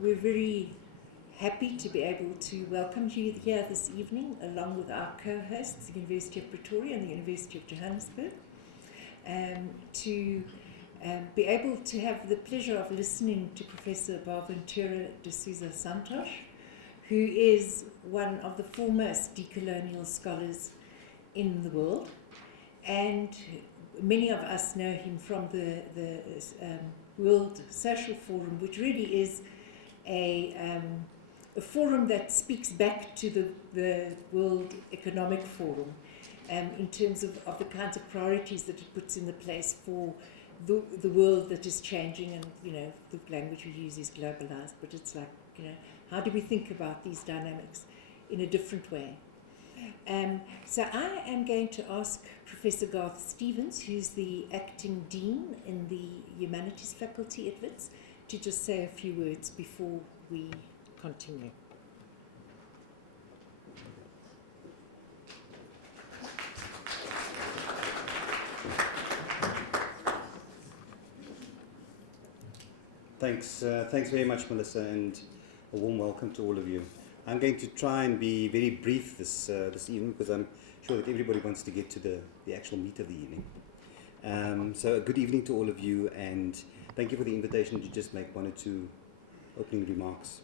We're very happy to be able to welcome you here this evening, along with our co-hosts, the University of Pretoria and the University of Johannesburg, to be able to have the pleasure of listening to Professor Boaventura de Sousa Santos, who is one of the foremost decolonial scholars in the world, and many of us know him from the World Social Forum, which really is a forum that speaks back to the World Economic Forum in terms of the kinds of priorities that it puts in the place for the world that is changing. And, you know, the language we use is globalized, but it's like, you know, how do we think about these dynamics in a different way? So I am going to ask Professor Garth Stevens, who's the acting dean in the Humanities faculty at WITS, to just say a few words before we continue. Thanks very much, Melissa, and a warm welcome to all of you. I'm going to try and be very brief this evening, because I'm sure that everybody wants to get to the actual meat of the evening. So a good evening to all of you, and thank you for the invitation to just make one or two opening remarks.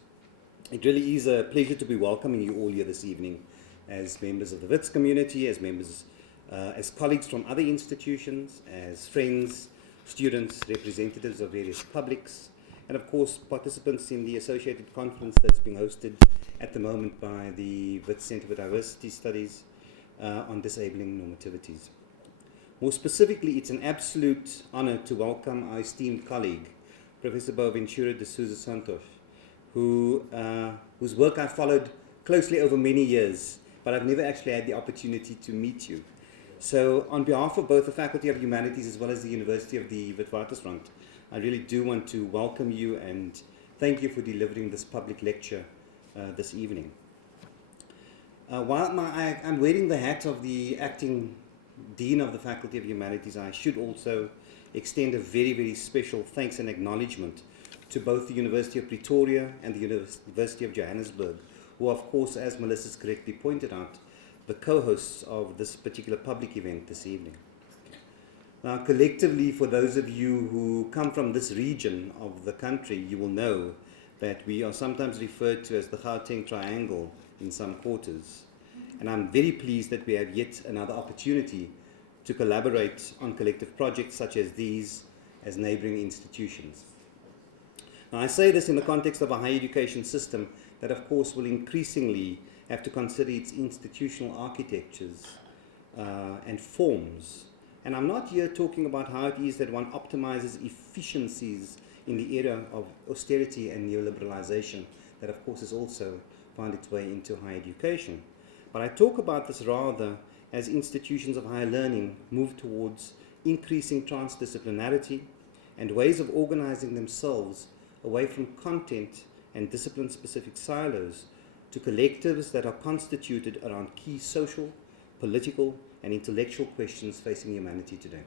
It really is a pleasure to be welcoming you all here this evening as members of the WITS community, as members, as colleagues from other institutions, as friends, students, representatives of various publics, and of course participants in the associated conference that's being hosted at the moment by the WITS Center for Diversity Studies on disabling normativities. More specifically, it's an absolute honor to welcome our esteemed colleague, Professor Boaventura de Sousa Santos, whose work I followed closely over many years, but I've never actually had the opportunity to meet you. So on behalf of both the Faculty of Humanities as well as the University of the Witwatersrand, I really do want to welcome you and thank you for delivering this public lecture this evening. While I'm wearing the hat of the acting Dean of the Faculty of Humanities, I should also extend a very, very special thanks and acknowledgement to both the University of Pretoria and the University of Johannesburg, who, of course, as Melissa's correctly pointed out, the co-hosts of this particular public event this evening. Now, collectively, for those of you who come from this region of the country, you will know that we are sometimes referred to as the Gauteng Triangle in some quarters. And I'm very pleased that we have yet another opportunity to collaborate on collective projects such as these as neighboring institutions. Now, I say this in the context of a higher education system that, of course, will increasingly have to consider its institutional architectures and forms. And I'm not here talking about how it is that one optimizes efficiencies in the era of austerity and neoliberalization that, of course, has also found its way into higher education. But I talk about this rather as institutions of higher learning move towards increasing transdisciplinarity and ways of organizing themselves away from content and discipline-specific silos to collectives that are constituted around key social, political, and intellectual questions facing humanity today.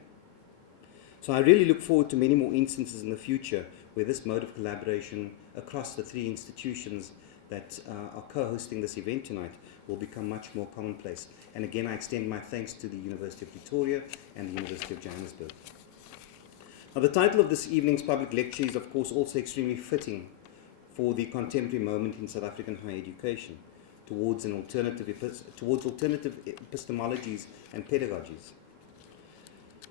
So I really look forward to many more instances in the future where this mode of collaboration across the three institutions that are co-hosting this event tonight will become much more commonplace. And again, I extend my thanks to the University of Pretoria and the University of Johannesburg. Now, the title of this evening's public lecture is, of course, also extremely fitting for the contemporary moment in South African higher education towards alternative epistemologies and pedagogies.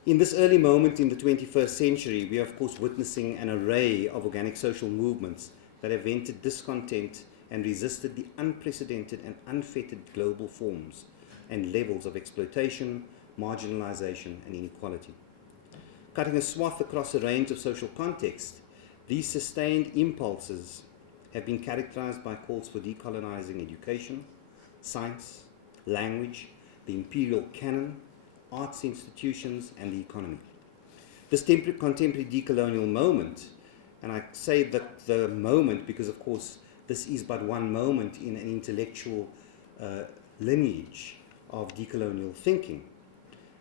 In this early moment in the 21st century, we are, of course, witnessing an array of organic social movements that have vented discontent and resisted the unprecedented and unfettered global forms and levels of exploitation, marginalization, and inequality. Cutting a swath across a range of social contexts, these sustained impulses have been characterized by calls for decolonizing education, science, language, the imperial canon, arts institutions, and the economy. This contemporary decolonial moment, and I say that the moment because, of course, this is but one moment in an intellectual lineage of decolonial thinking,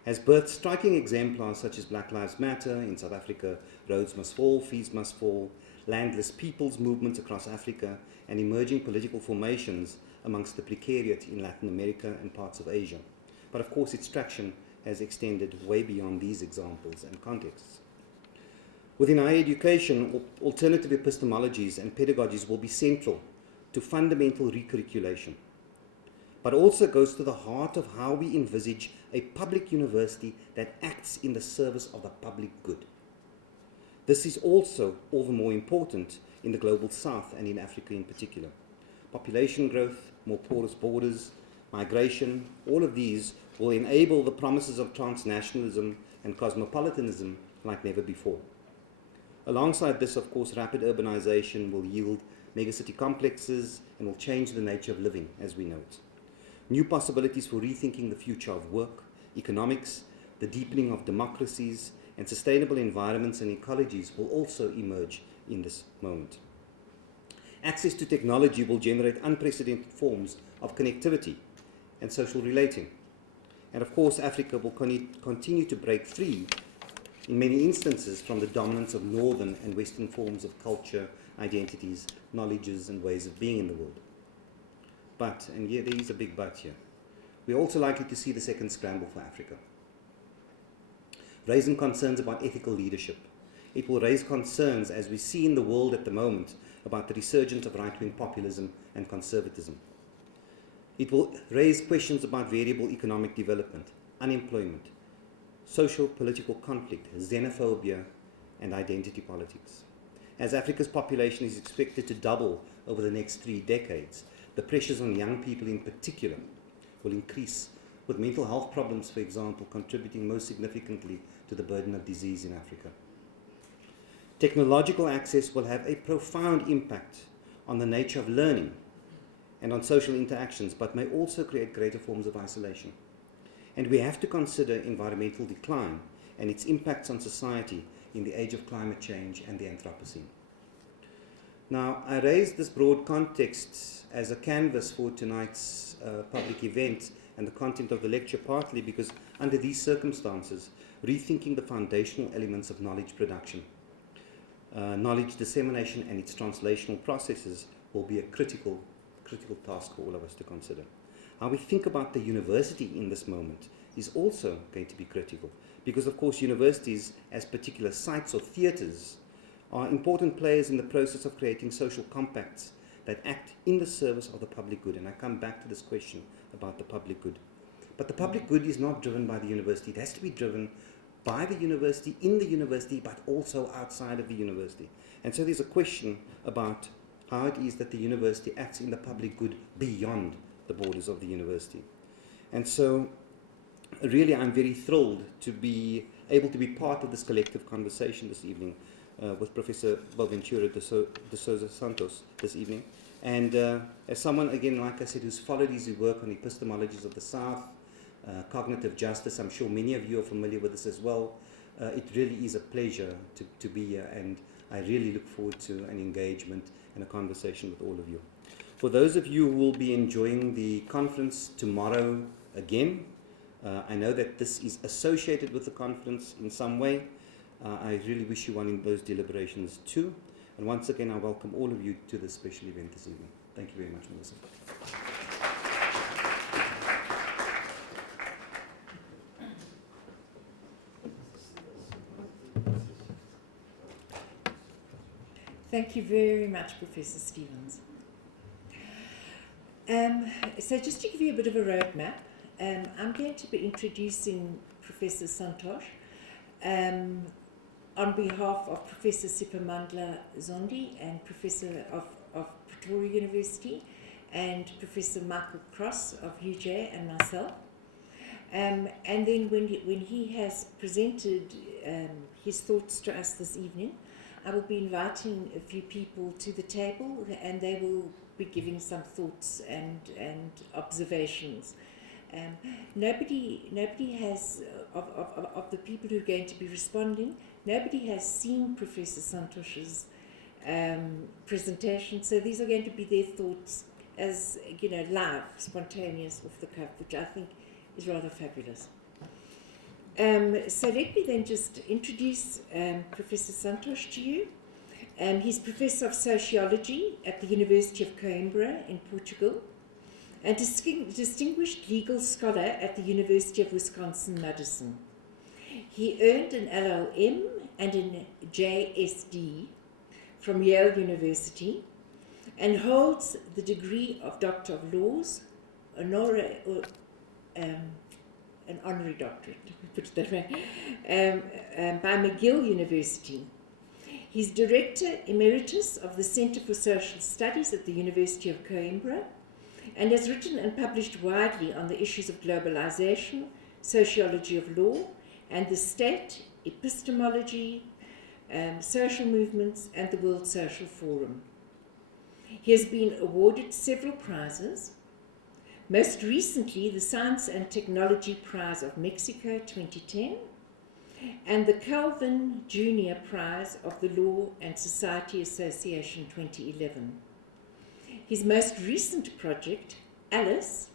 has birthed striking exemplars such as Black Lives Matter in South Africa, Roads Must Fall, Fees Must Fall, landless peoples movements across Africa, and emerging political formations amongst the precariat in Latin America and parts of Asia. But of course, its traction has extended way beyond these examples and contexts. Within higher education, alternative epistemologies and pedagogies will be central to fundamental recurriculation, but also goes to the heart of how we envisage a public university that acts in the service of the public good. This is also all the more important in the global south and in Africa in particular. Population growth, more porous borders, migration, all of these will enable the promises of transnationalism and cosmopolitanism like never before. Alongside this, of course, rapid urbanization will yield megacity complexes and will change the nature of living as we know it. New possibilities for rethinking the future of work, economics, the deepening of democracies, and sustainable environments and ecologies will also emerge in this moment. Access to technology will generate unprecedented forms of connectivity and social relating. And of course, Africa will continue to break free in many instances from the dominance of northern and western forms of culture, identities, knowledges, and ways of being in the world. But, and yeah, there is a big but here, we're also likely to see the second scramble for Africa, raising concerns about ethical leadership. It will raise concerns, as we see in the world at the moment, about the resurgence of right-wing populism and conservatism. It will raise questions about variable economic development, unemployment, social political conflict, xenophobia, and identity politics. As Africa's population is expected to double over the next 3 decades, the pressures on young people in particular will increase, with mental health problems, for example, contributing most significantly to the burden of disease in Africa. Technological access will have a profound impact on the nature of learning and on social interactions, but may also create greater forms of isolation. And we have to consider environmental decline and its impacts on society in the age of climate change and the Anthropocene. Now, I raised this broad context as a canvas for tonight's public event and the content of the lecture, partly because under these circumstances, rethinking the foundational elements of knowledge production, knowledge dissemination and its translational processes will be a critical task for all of us to consider. How we think about the university in this moment is also going to be critical, because of course universities as particular sites or theatres are important players in the process of creating social compacts that act in the service of the public good. And I come back to this question about the public good. But the public good is not driven by the university. It has to be driven by the university, in the university, but also outside of the university. And so there's a question about how it is that the university acts in the public good beyond the borders of the university. And so really I'm very thrilled to be able to be part of this collective conversation this evening with Professor Boaventura de Sousa Santos this evening. And as someone, again, like I said, who's followed his work on epistemologies of the South, cognitive justice, I'm sure many of you are familiar with this as well. It really is a pleasure to be here, and I really look forward to an engagement and a conversation with all of you. For those of you who will be enjoying the conference tomorrow again, I know that this is associated with the conference in some way. I really wish you one in those deliberations too. And once again, I welcome all of you to this special event this evening. Thank you very much, Melissa. Thank you very much, Professor Stevens. So just to give you a bit of a roadmap, I'm going to be introducing Professor Santos on behalf of Professor Sipamandla Zondi and Professor of Pretoria University and Professor Michael Cross of UJ and myself. And then when he has presented his thoughts to us this evening, I will be inviting a few people to the table, and they will be giving some thoughts and observations. Nobody has, of the people who are going to be responding, nobody has seen Professor Santos's presentation, so these are going to be their thoughts as, live, spontaneous, off the cuff, which I think is rather fabulous. So let me then just introduce Professor Santos to you. He's Professor of Sociology at the University of Coimbra in Portugal, and distinguished legal scholar at the University of Wisconsin-Madison. He earned an LLM and an JSD from Yale University and holds the degree of Doctor of Laws, an honorary doctorate, put it that way, by McGill University. He's Director Emeritus of the Center for Social Studies at the University of Coimbra and has written and published widely on the issues of globalization, sociology of law, and the state, epistemology, social movements, and the World Social Forum. He has been awarded several prizes, most recently the Science and Technology Prize of Mexico 2010 and the Calvin Jr. Prize of the Law and Society Association 2011. His most recent project, Alice,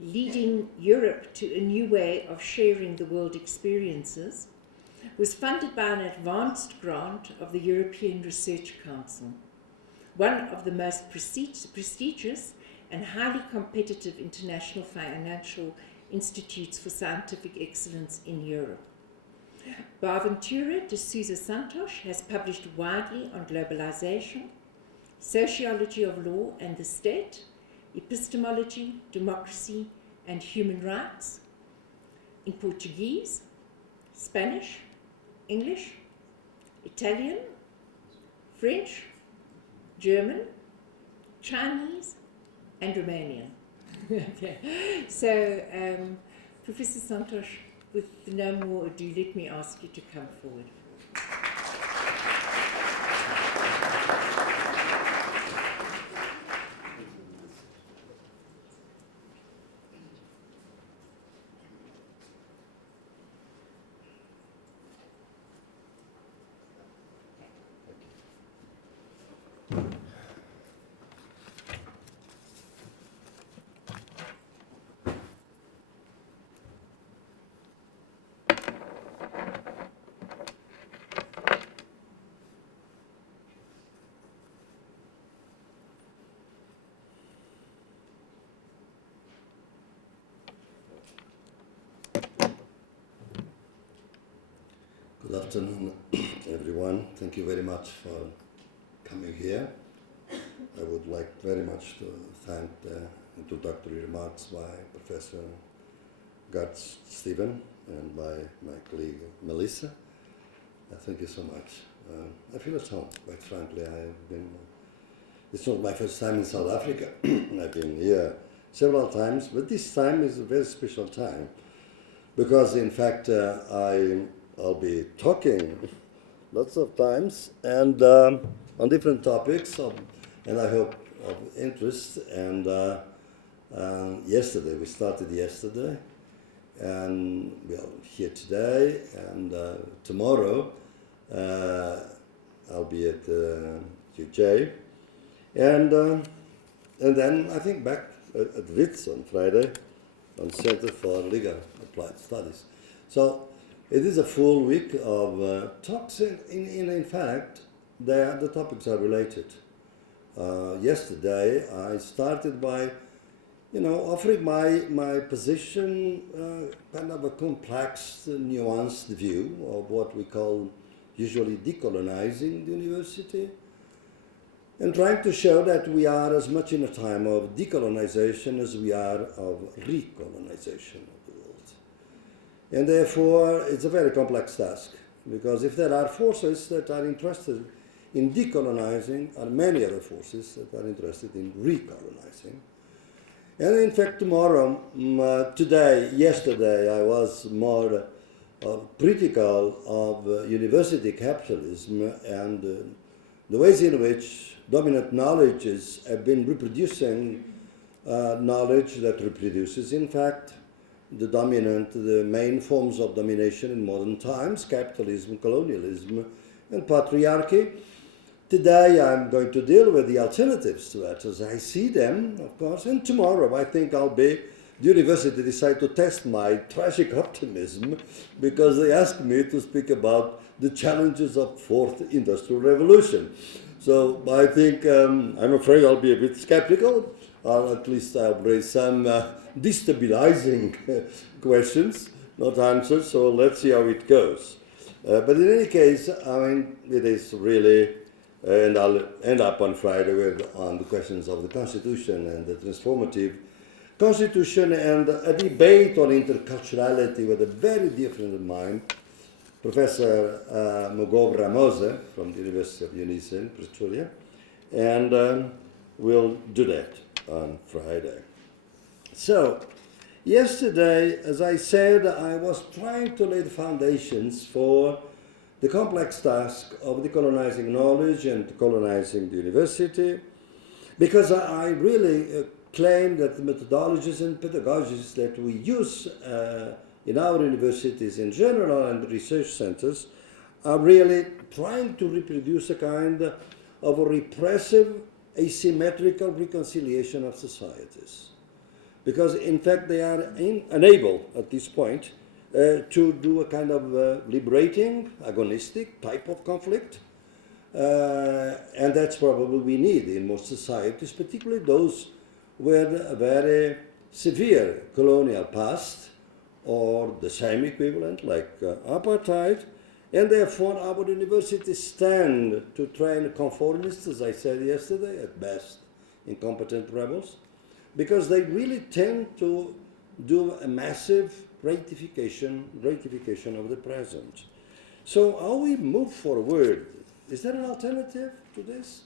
Leading Europe to a New Way of Sharing the World Experiences, was funded by an advanced grant of the European Research Council, one of the most prestigious and highly competitive international financial institutes for scientific excellence in Europe. Boaventura de Sousa Santos has published widely on globalization, sociology of law and the state, epistemology, democracy, and human rights in Portuguese, Spanish, English, Italian, French, German, Chinese, and Romanian. Okay. So, Professor Santos, with no more ado, let me ask you to come forward. Good afternoon, everyone. Thank you very much for coming here. I would like very much to thank the introductory remarks by Professor Garth Stevens and by my colleague Melissa. Thank you so much. I feel at home, quite frankly. It's not my first time in South Africa. I've been here several times, but this time is a very special time because, in fact, I'll be talking lots of times and on different topics, and I hope of interest. And yesterday, we started yesterday, and we're here today, and tomorrow I'll be at UJ, and then I think back at WITS on Friday, on Center for Legal Applied Studies. So it is a full week of talks. In fact, the topics are related. Yesterday, I started by, offering my position, kind of a complex, nuanced view of what we call usually decolonizing the university, and trying to show that we are as much in a time of decolonization as we are of recolonization. And therefore, it's a very complex task, because if there are forces that are interested in decolonizing, are many other forces that are interested in recolonizing. And in fact, tomorrow, yesterday, I was more critical of university capitalism and the ways in which dominant knowledges have been reproducing knowledge that reproduces, in fact, the main forms of domination in modern times, capitalism, colonialism, and patriarchy. Today I'm going to deal with the alternatives to that as I see them, of course, and tomorrow I think I'll be the university decided to test my tragic optimism because they asked me to speak about the challenges of fourth industrial revolution. So I think, I'm afraid I'll be a bit skeptical, or at least I'll raise some destabilizing questions, not answers, so let's see how it goes. But in any case, I mean, it is really, and I'll end up on Friday on the questions of the Constitution and the transformative Constitution and a debate on interculturality with a very different mind. Professor Mogov Ramose from the University of Unisa in Pretoria, and we'll do that on Friday. So, yesterday, as I said, I was trying to lay the foundations for the complex task of decolonizing knowledge and decolonizing the university, because I really claim that the methodologies and pedagogies that we use in our universities in general and research centers are really trying to reproduce a kind of a repressive, asymmetrical reconciliation of societies. Because in fact they are unable at this point to do a kind of liberating, agonistic type of conflict. And that's probably we need in most societies, particularly those with a very severe colonial past, or the same equivalent like apartheid, and therefore our universities stand to train conformists, as I said yesterday, at best incompetent rebels, because they really tend to do a massive ratification of the present. So how we move forward, is there an alternative to this?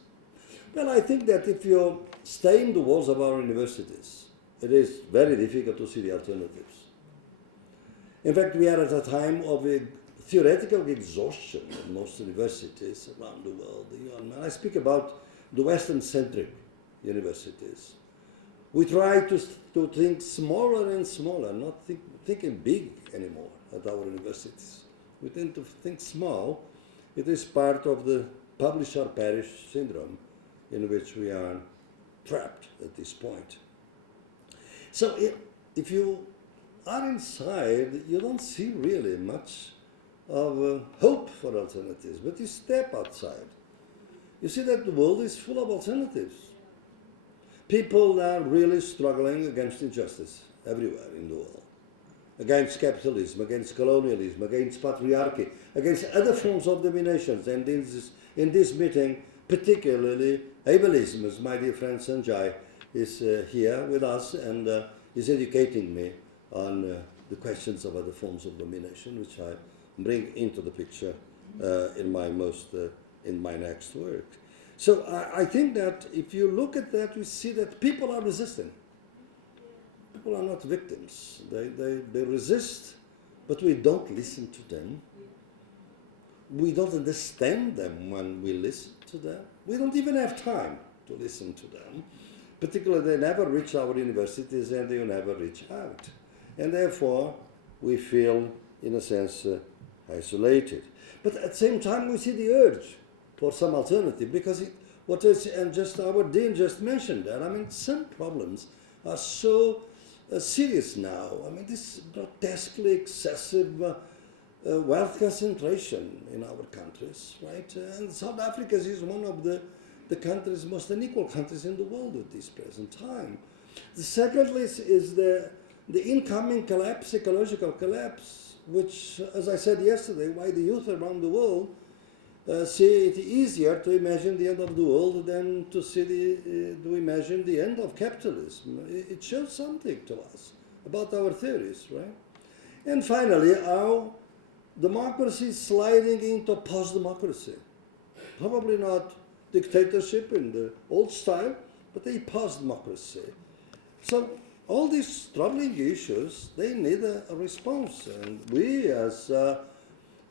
Well, I think that if you stay in the walls of our universities, it is very difficult to see the alternatives. In fact, we are at a time of a theoretical exhaustion in most universities around the world. I speak about the Western-centric universities. We try to think smaller and smaller, not thinking big anymore at our universities. We tend to think small. It is part of the publish or perish syndrome in which we are trapped at this point. So if you are inside, you don't see really much of hope for alternatives, but you step outside. You see that the world is full of alternatives. People are really struggling against injustice everywhere in the world, against capitalism, against colonialism, against patriarchy, against other forms of dominations. And in this meeting, particularly ableism, as my dear friend Sanjay is here with us and is educating me on the questions of other forms of domination, which I bring into the picture in my next work. So I think that if you look at that, you see that people are resisting. People are not victims. They resist, but we don't listen to them. We don't understand them when we listen to them. We don't even have time to listen to them. Particularly, they never reach our universities and they never reach out. And therefore, we feel, in a sense, isolated. But at the same time, we see the urge for some alternative, because our Dean just mentioned that. I mean, some problems are so serious now. I mean, this grotesquely excessive wealth concentration in our countries, right? And South Africa is one of the most unequal countries in the world at this present time. The second list is the incoming collapse, ecological collapse, which, as I said yesterday, why the youth around the world see it easier to imagine the end of the world than to imagine the end of capitalism. It shows something to us about our theories, right? And finally, how democracy is sliding into post-democracy. Probably not dictatorship in the old style, but a post-democracy. So all these troubling issues, they need a response. And we as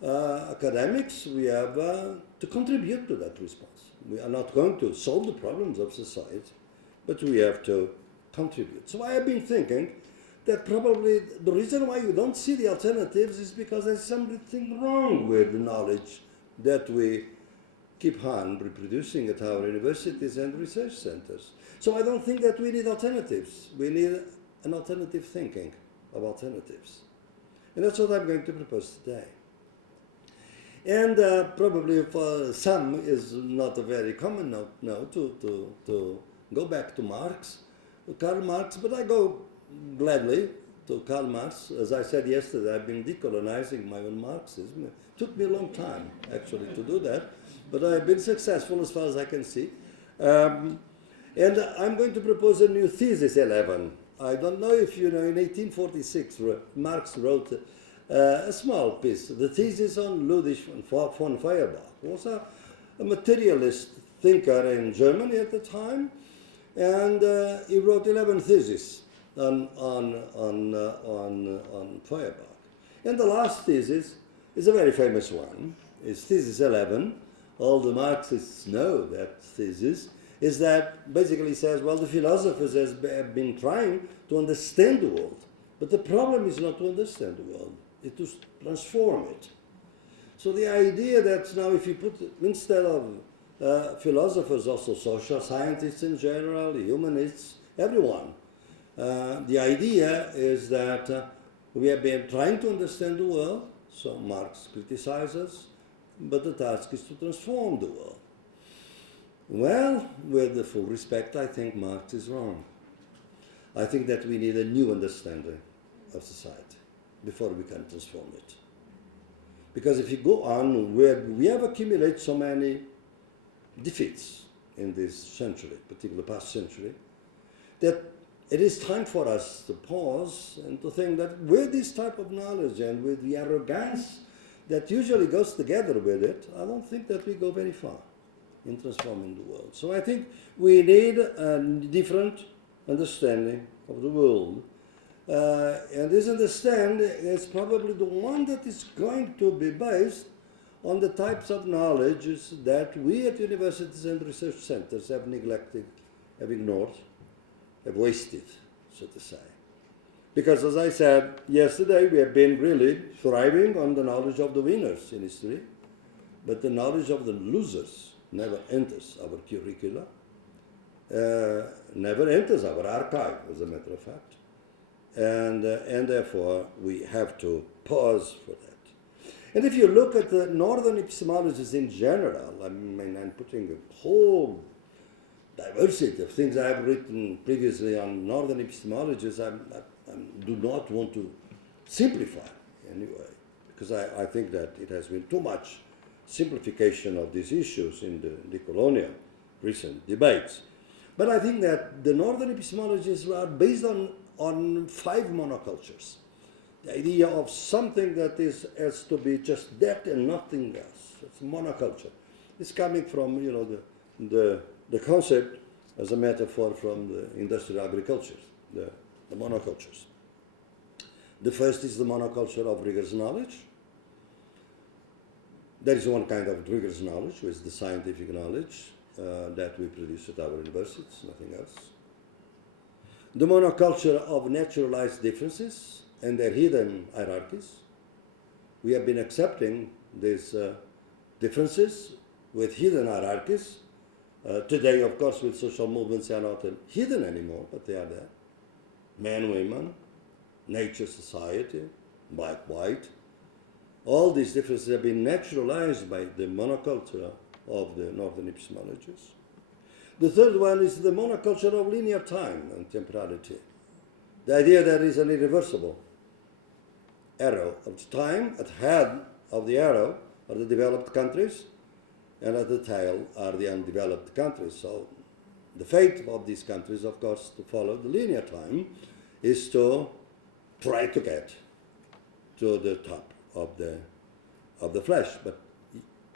academics, we have to contribute to that response. We are not going to solve the problems of society, but we have to contribute. So I have been thinking that probably the reason why you don't see the alternatives is because there's something wrong with the knowledge that we keep on reproducing at our universities and research centers. So I don't think that we need alternatives. We need an alternative thinking of alternatives. And that's what I'm going to propose today. And probably for some is not a very common note now to go back to Karl Marx, but I go gladly to Karl Marx. As I said yesterday, I've been decolonizing my own Marxism. It took me a long time, actually, to do that, but I've been successful as far as I can see. And I'm going to propose a new thesis 11. I don't know if you know, in 1846, Marx wrote a small piece, the thesis on Ludwig von Feuerbach. He was a materialist thinker in Germany at the time, and he wrote 11 theses on Feuerbach. And the last thesis is a very famous one. It's thesis 11. All the Marxists know that thesis. Is that basically says, well, the philosophers have been trying to understand the world, but the problem is not to understand the world, it's to transform it. So the idea that now if you put, instead of philosophers, also social scientists in general, humanists, everyone, the idea is that we have been trying to understand the world, so Marx criticizes, but the task is to transform the world. Well, with the full respect, I think Marx is wrong. I think that we need a new understanding of society before we can transform it. Because if you go on, we have accumulated so many defeats in this century, particularly past century, that it is time for us to pause and to think that with this type of knowledge and with the arrogance that usually goes together with it, I don't think that we go very far in transforming the world. So I think we need a different understanding of the world. And this understanding is probably the one that is going to be based on the types of knowledges that we at universities and research centers have neglected, have ignored, have wasted, so to say. Because as I said yesterday, we have been really thriving on the knowledge of the winners in history, but the knowledge of the losers never enters our curricula, never enters our archive, as a matter of fact. And therefore, we have to pause for that. And if you look at the northern epistemologies in general, I mean, I'm putting a whole diversity of things I have written previously on northern epistemologies. I do not want to simplify anyway, because I think that it has been too much simplification of these issues in the colonial recent debates. But I think that the northern epistemologies are based on 5 monocultures. The idea of something that has to be just that and nothing else. It's monoculture. It's coming from, you know, the concept as a metaphor from the industrial agriculture, the monocultures. The first is the monoculture of rigorous knowledge. There is one kind of rigorous knowledge, which is the scientific knowledge that we produce at our universities, nothing else. The monoculture of naturalized differences and their hidden hierarchies. We have been accepting these differences with hidden hierarchies. Today, of course, with social movements, they are not hidden anymore, but they are there. Men, women, nature, society, black, white. All these differences have been naturalized by the monoculture of the northern epistemologies. The third one is the monoculture of linear time and temporality. The idea that there is an irreversible arrow of time. At the head of the arrow are the developed countries, and at the tail are the undeveloped countries. So the fate of these countries, of course, to follow the linear time, is to try to get to the top of the flesh. But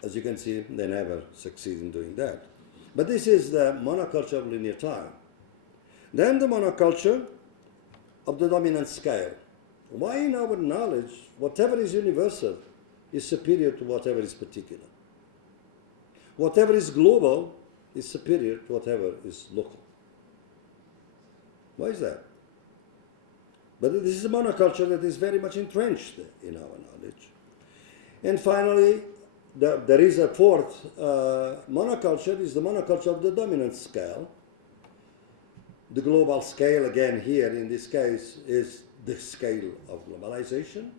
as you can see, they never succeed in doing that. But this is the monoculture of linear time. Then the monoculture of the dominant scale. Why in our knowledge, whatever is universal is superior to whatever is particular? Whatever is global is superior to whatever is local. Why is that? But this is a monoculture that is very much entrenched in our knowledge. And finally, there is a fourth monoculture, is the monoculture of the dominant scale. The global scale, again, here in this case, is the scale of globalization.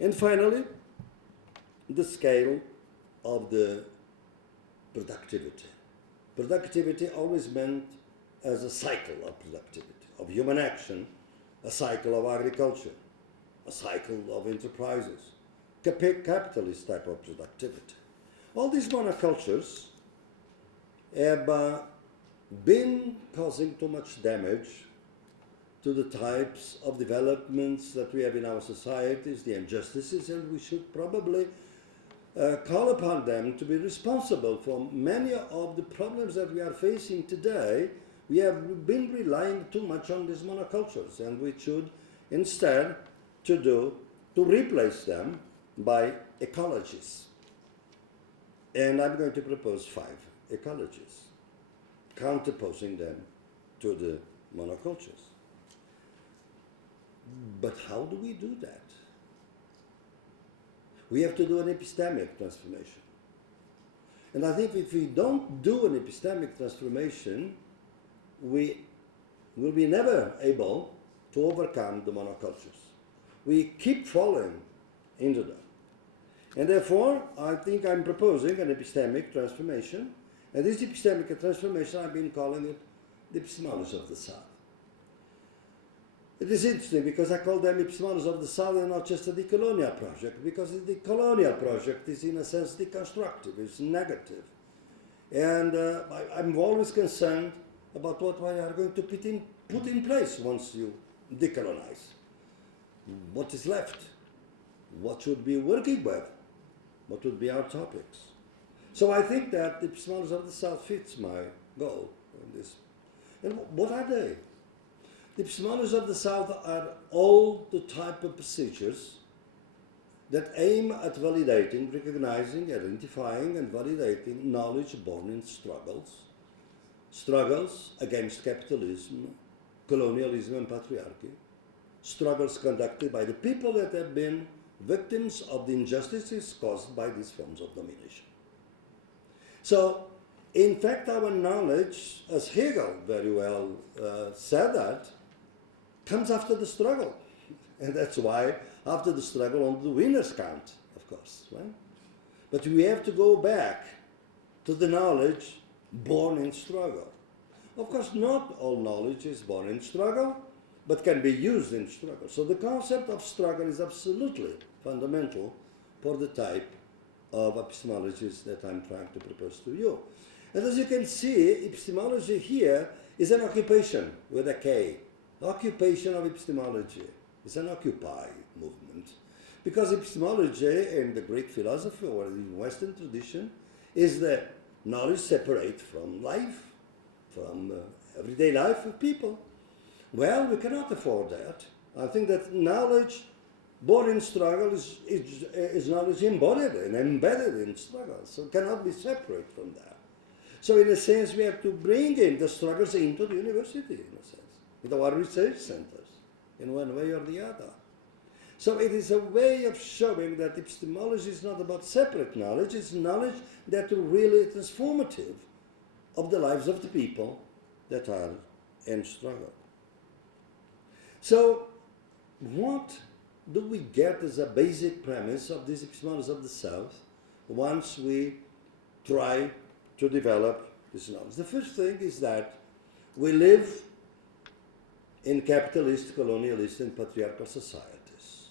And finally, the scale of the productivity. Productivity always meant as a cycle of productivity, of human action, a cycle of agriculture, a cycle of enterprises, capitalist type of productivity. All these monocultures have been causing too much damage to the types of developments that we have in our societies, the injustices, and we should probably call upon them to be responsible for many of the problems that we are facing today. We have been relying too much on these monocultures, and we should instead to replace them by ecologies. And I'm going to propose 5 ecologies, counterposing them to the monocultures. But how do we do that? We have to do an epistemic transformation. And I think if we don't do an epistemic transformation, we will be never able to overcome the monocultures. We keep falling into them. And therefore, I think I'm proposing an epistemic transformation. And this epistemic transformation, I've been calling it the epistemology of the South. It is interesting because I call them epistemologies of the South and not just a decolonial project, because the colonial project is in a sense deconstructive, it's negative. And I'm always concerned about what we are going to put in place once you decolonize. What is left? What should be working with? What would be our topics? So I think that the epistemology of the South fits my goal in this. And what are they? The epistemologies of the South are all the type of procedures that aim at validating, recognizing, identifying, and validating knowledge born in struggles against capitalism, colonialism, and patriarchy, struggles conducted by the people that have been victims of the injustices caused by these forms of domination. So, in fact, our knowledge, as Hegel very well said that, comes after the struggle. And that's why after the struggle only the winners count, of course, right? But we have to go back to the knowledge born in struggle. Of course, not all knowledge is born in struggle, but can be used in struggle. So the concept of struggle is absolutely fundamental for the type of epistemologies that I'm trying to propose to you. And as you can see, epistemology here is an occupation with a K. Occupation of epistemology. It's an occupy movement. Because epistemology in the Greek philosophy or in Western tradition is the knowledge separate from life, from everyday life of people. Well, we cannot afford that. I think that knowledge born in struggle is knowledge embodied and embedded in struggle, so it cannot be separate from that. So in a sense, we have to bring in the struggles into the university, in a sense, with our research centers, in one way or the other. So it is a way of showing that epistemology is not about separate knowledge, it's knowledge that really is transformative of the lives of the people that are in struggle. So what do we get as a basic premise of these epistemologies of the South once we try to develop this knowledge? The first thing is that we live in capitalist, colonialist, and patriarchal societies.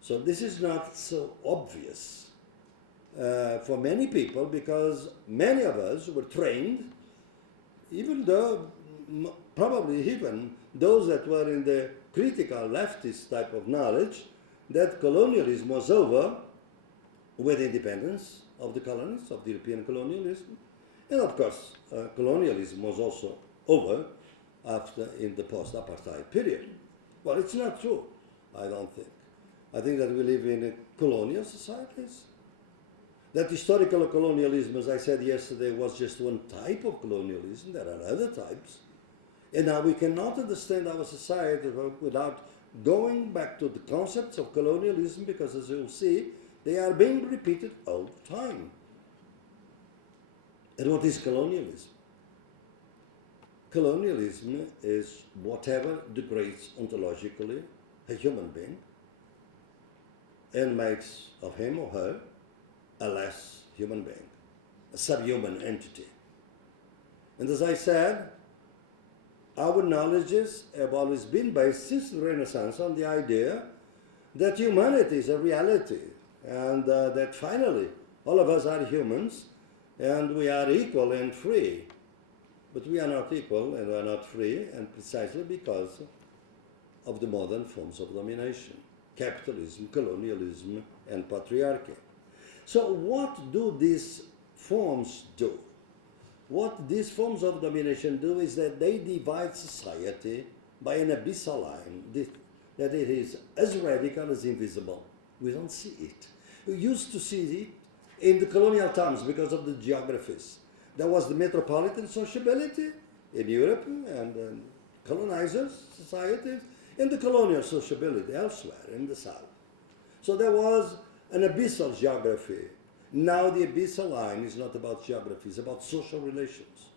So this is not so obvious for many people, because many of us were trained, even though probably even those that were in the critical leftist type of knowledge, that colonialism was over with independence of the colonies, of the European colonialism. And of course, colonialism was also over after in the post-apartheid period. Well, it's not true, I don't think. I think that we live in colonial societies. That historical colonialism, as I said yesterday, was just one type of colonialism. There are other types. And now we cannot understand our society without going back to the concepts of colonialism, because as you'll see, they are being repeated all the time. And what is colonialism? colonialism is whatever degrades ontologically a human being and makes of him or her a less human being, a subhuman entity. And as I said, our knowledges have always been based since the Renaissance on the idea that humanity is a reality and that finally all of us are humans and we are equal and free. But we are not equal and we are not free, and precisely because of the modern forms of domination, capitalism, colonialism, and patriarchy. So what do these forms do? What these forms of domination do is that they divide society by an abyssal line, that it is as radical as invisible. We don't see it. We used to see it in the colonial times because of the geographies. There was the metropolitan sociability in Europe and colonizers' societies, and the colonial sociability elsewhere in the South. So there was an abyssal geography. Now the abyssal line is not about geography, it's about social relations.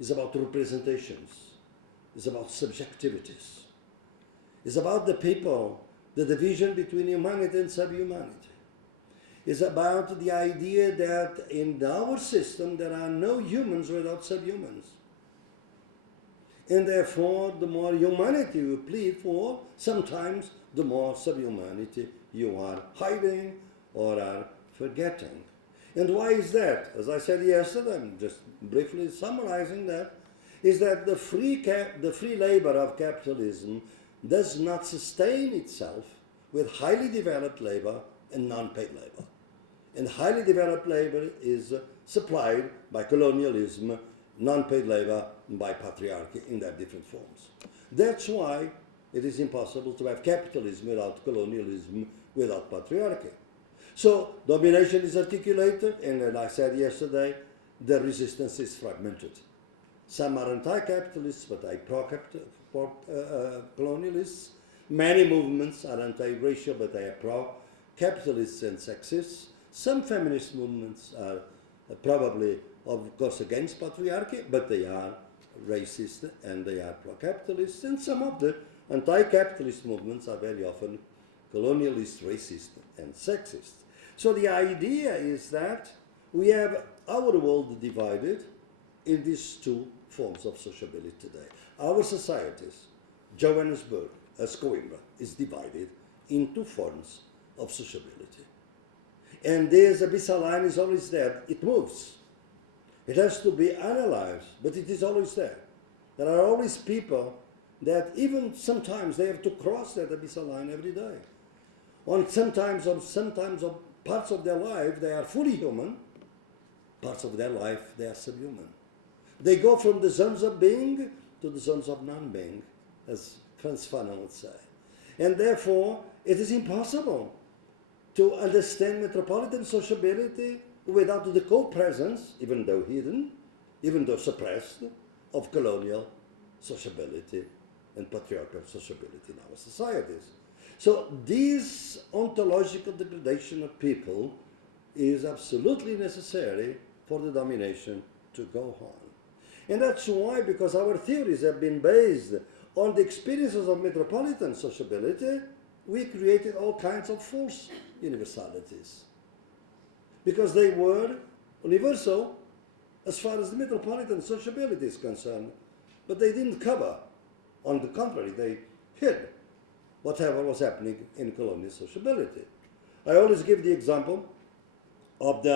It's about representations. It's about subjectivities. It's about the people, the division between humanity and subhumanity. Is about the idea that in our system there are no humans without subhumans. And therefore, the more humanity you plead for, sometimes the more subhumanity you are hiding or are forgetting. And why is that? As I said yesterday, I'm just briefly summarizing that, is that the free labor of capitalism does not sustain itself with highly developed labor and non-paid labor. And highly developed labor is supplied by colonialism, non-paid labor by patriarchy in their different forms. That's why it is impossible to have capitalism without colonialism, without patriarchy. So domination is articulated, and as I said yesterday, the resistance is fragmented. Some are anti-capitalists, but are pro-colonialists. Many movements are anti-racial, but they are pro-capitalists and sexists. Some feminist movements are probably, of course, against patriarchy, but they are racist and they are pro-capitalist. And some of the anti-capitalist movements are very often colonialist, racist, and sexist. So the idea is that we have our world divided in these two forms of sociability today. Our societies, Johannesburg, as Coimbra, is divided in two forms of sociability. And this abyssal line is always there. It moves. It has to be analyzed, but it is always there. There are always people that even sometimes they have to cross that abyssal line every day. On sometimes of parts of their life they are fully human, parts of their life they are subhuman. They go from the zones of being to the zones of non-being, as Franz Fanon would say. And therefore it is impossible to understand metropolitan sociability without the co-presence, even though hidden, even though suppressed, of colonial sociability and patriarchal sociability in our societies. So this ontological degradation of people is absolutely necessary for the domination to go on. And that's why, because our theories have been based on the experiences of metropolitan sociability, we created all kinds of false universalities. Because they were universal as far as the metropolitan sociability is concerned, but they didn't cover. On the contrary, they hid whatever was happening in colonial sociability. I always give the example of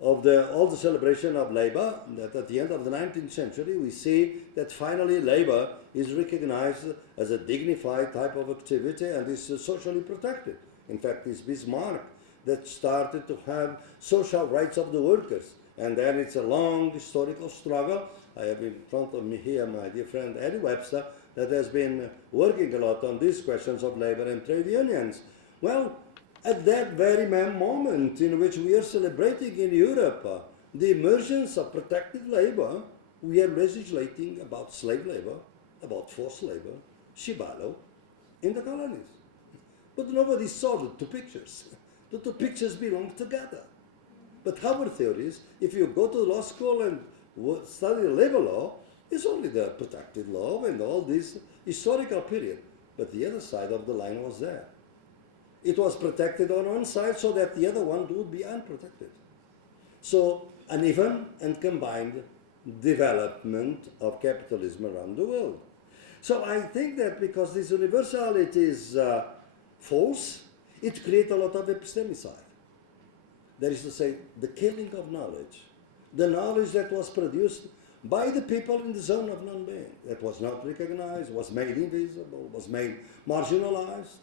all the celebration of labor, that at the end of the 19th century we see that finally labor is recognized as a dignified type of activity and is socially protected. In fact, it's Bismarck that started to have social rights of the workers. And then it's a long historical struggle. I have in front of me here my dear friend Eddie Webster, that has been working a lot on these questions of labor and trade unions. Well, at that very moment in which we are celebrating in Europe the emergence of protected labor, we are legislating about slave labor, about forced labor, shibalo, in the colonies. But nobody saw the two pictures. The two pictures belong together. But our theories, if you go to law school and study labor law, It's only the protected love and all this historical period. But the other side of the line was there. It was protected on one side so that the other one would be unprotected. So an even and combined development of capitalism around the world. So I think that because this universality is false, it creates a lot of epistemicide. That is to say, the killing of knowledge. The knowledge that was produced by the people in the zone of non-being, that was not recognized, was made invisible, was made marginalized.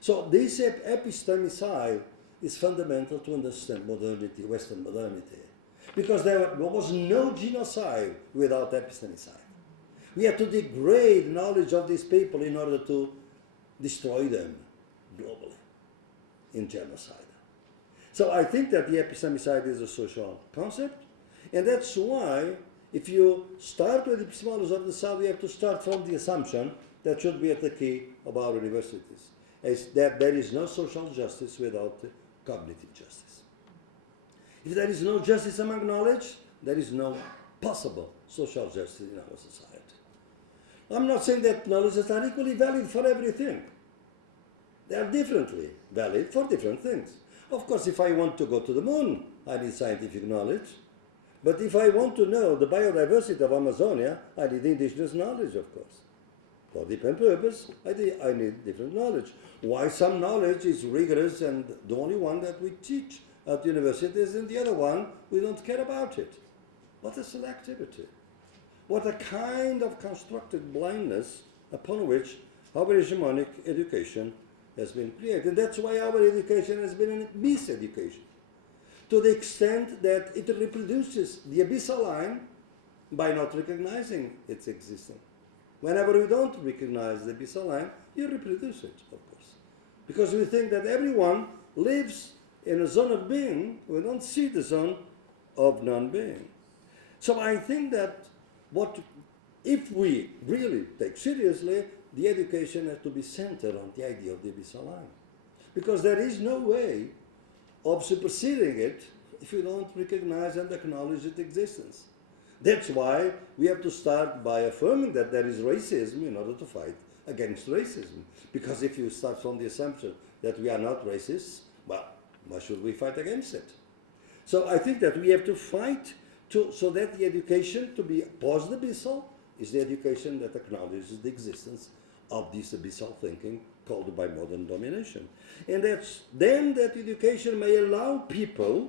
So this epistemicide is fundamental to understand modernity, Western modernity. Because there was no genocide without epistemicide. We had to degrade knowledge of these people in order to destroy them globally in genocide. So I think that the epistemicide is a social concept, and that's why if you start with epistemology of the South, you have to start from the assumption that should be at the key of our universities, is that there is no social justice without cognitive justice. If there is no justice among knowledge, there is no possible social justice in our society. I'm not saying that knowledges are equally valid for everything. They are differently valid for different things. Of course, if I want to go to the moon, I need scientific knowledge. But if I want to know the biodiversity of Amazonia, I need indigenous knowledge, of course. For different purpose, I need different knowledge. Why some knowledge is rigorous and the only one that we teach at universities, and the other one, we don't care about it. What a selectivity. What a kind of constructed blindness upon which our hegemonic education has been created. And that's why our education has been a miseducation. To the extent that it reproduces the abyssal line by not recognizing its existence. Whenever we don't recognize the abyssal line, you reproduce it, of course. Because we think that everyone lives in a zone of being, we don't see the zone of non-being. So I think that if we really take seriously, the education has to be centered on the idea of the abyssal line. Because there is no way of superseding it if you don't recognize and acknowledge its existence. That's why we have to start by affirming that there is racism in order to fight against racism. Because if you start from the assumption that we are not racists, well, why should we fight against it? So I think that we have to fight so that the education to be post-abyssal is the education that acknowledges the existence of this abyssal thinking called by modern domination. And then that education may allow people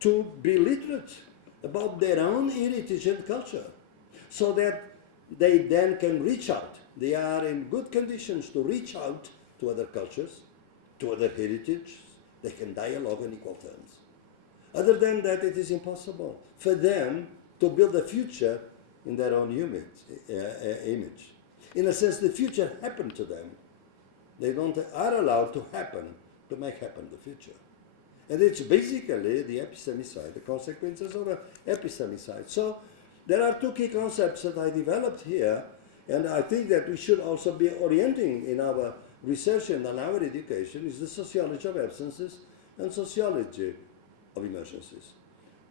to be literate about their own heritage and culture, so that they then can reach out. They are in good conditions to reach out to other cultures, to other heritages. They can dialogue on equal terms. Other than that, it is impossible for them to build a future in their own image. In a sense, the future happened to them. They are allowed to make happen the future. And it's basically the epistemicide, the consequences of an epistemicide. So there are two key concepts that I developed here, and I think that we should also be orienting in our research and in our education is the sociology of absences and sociology of emergencies.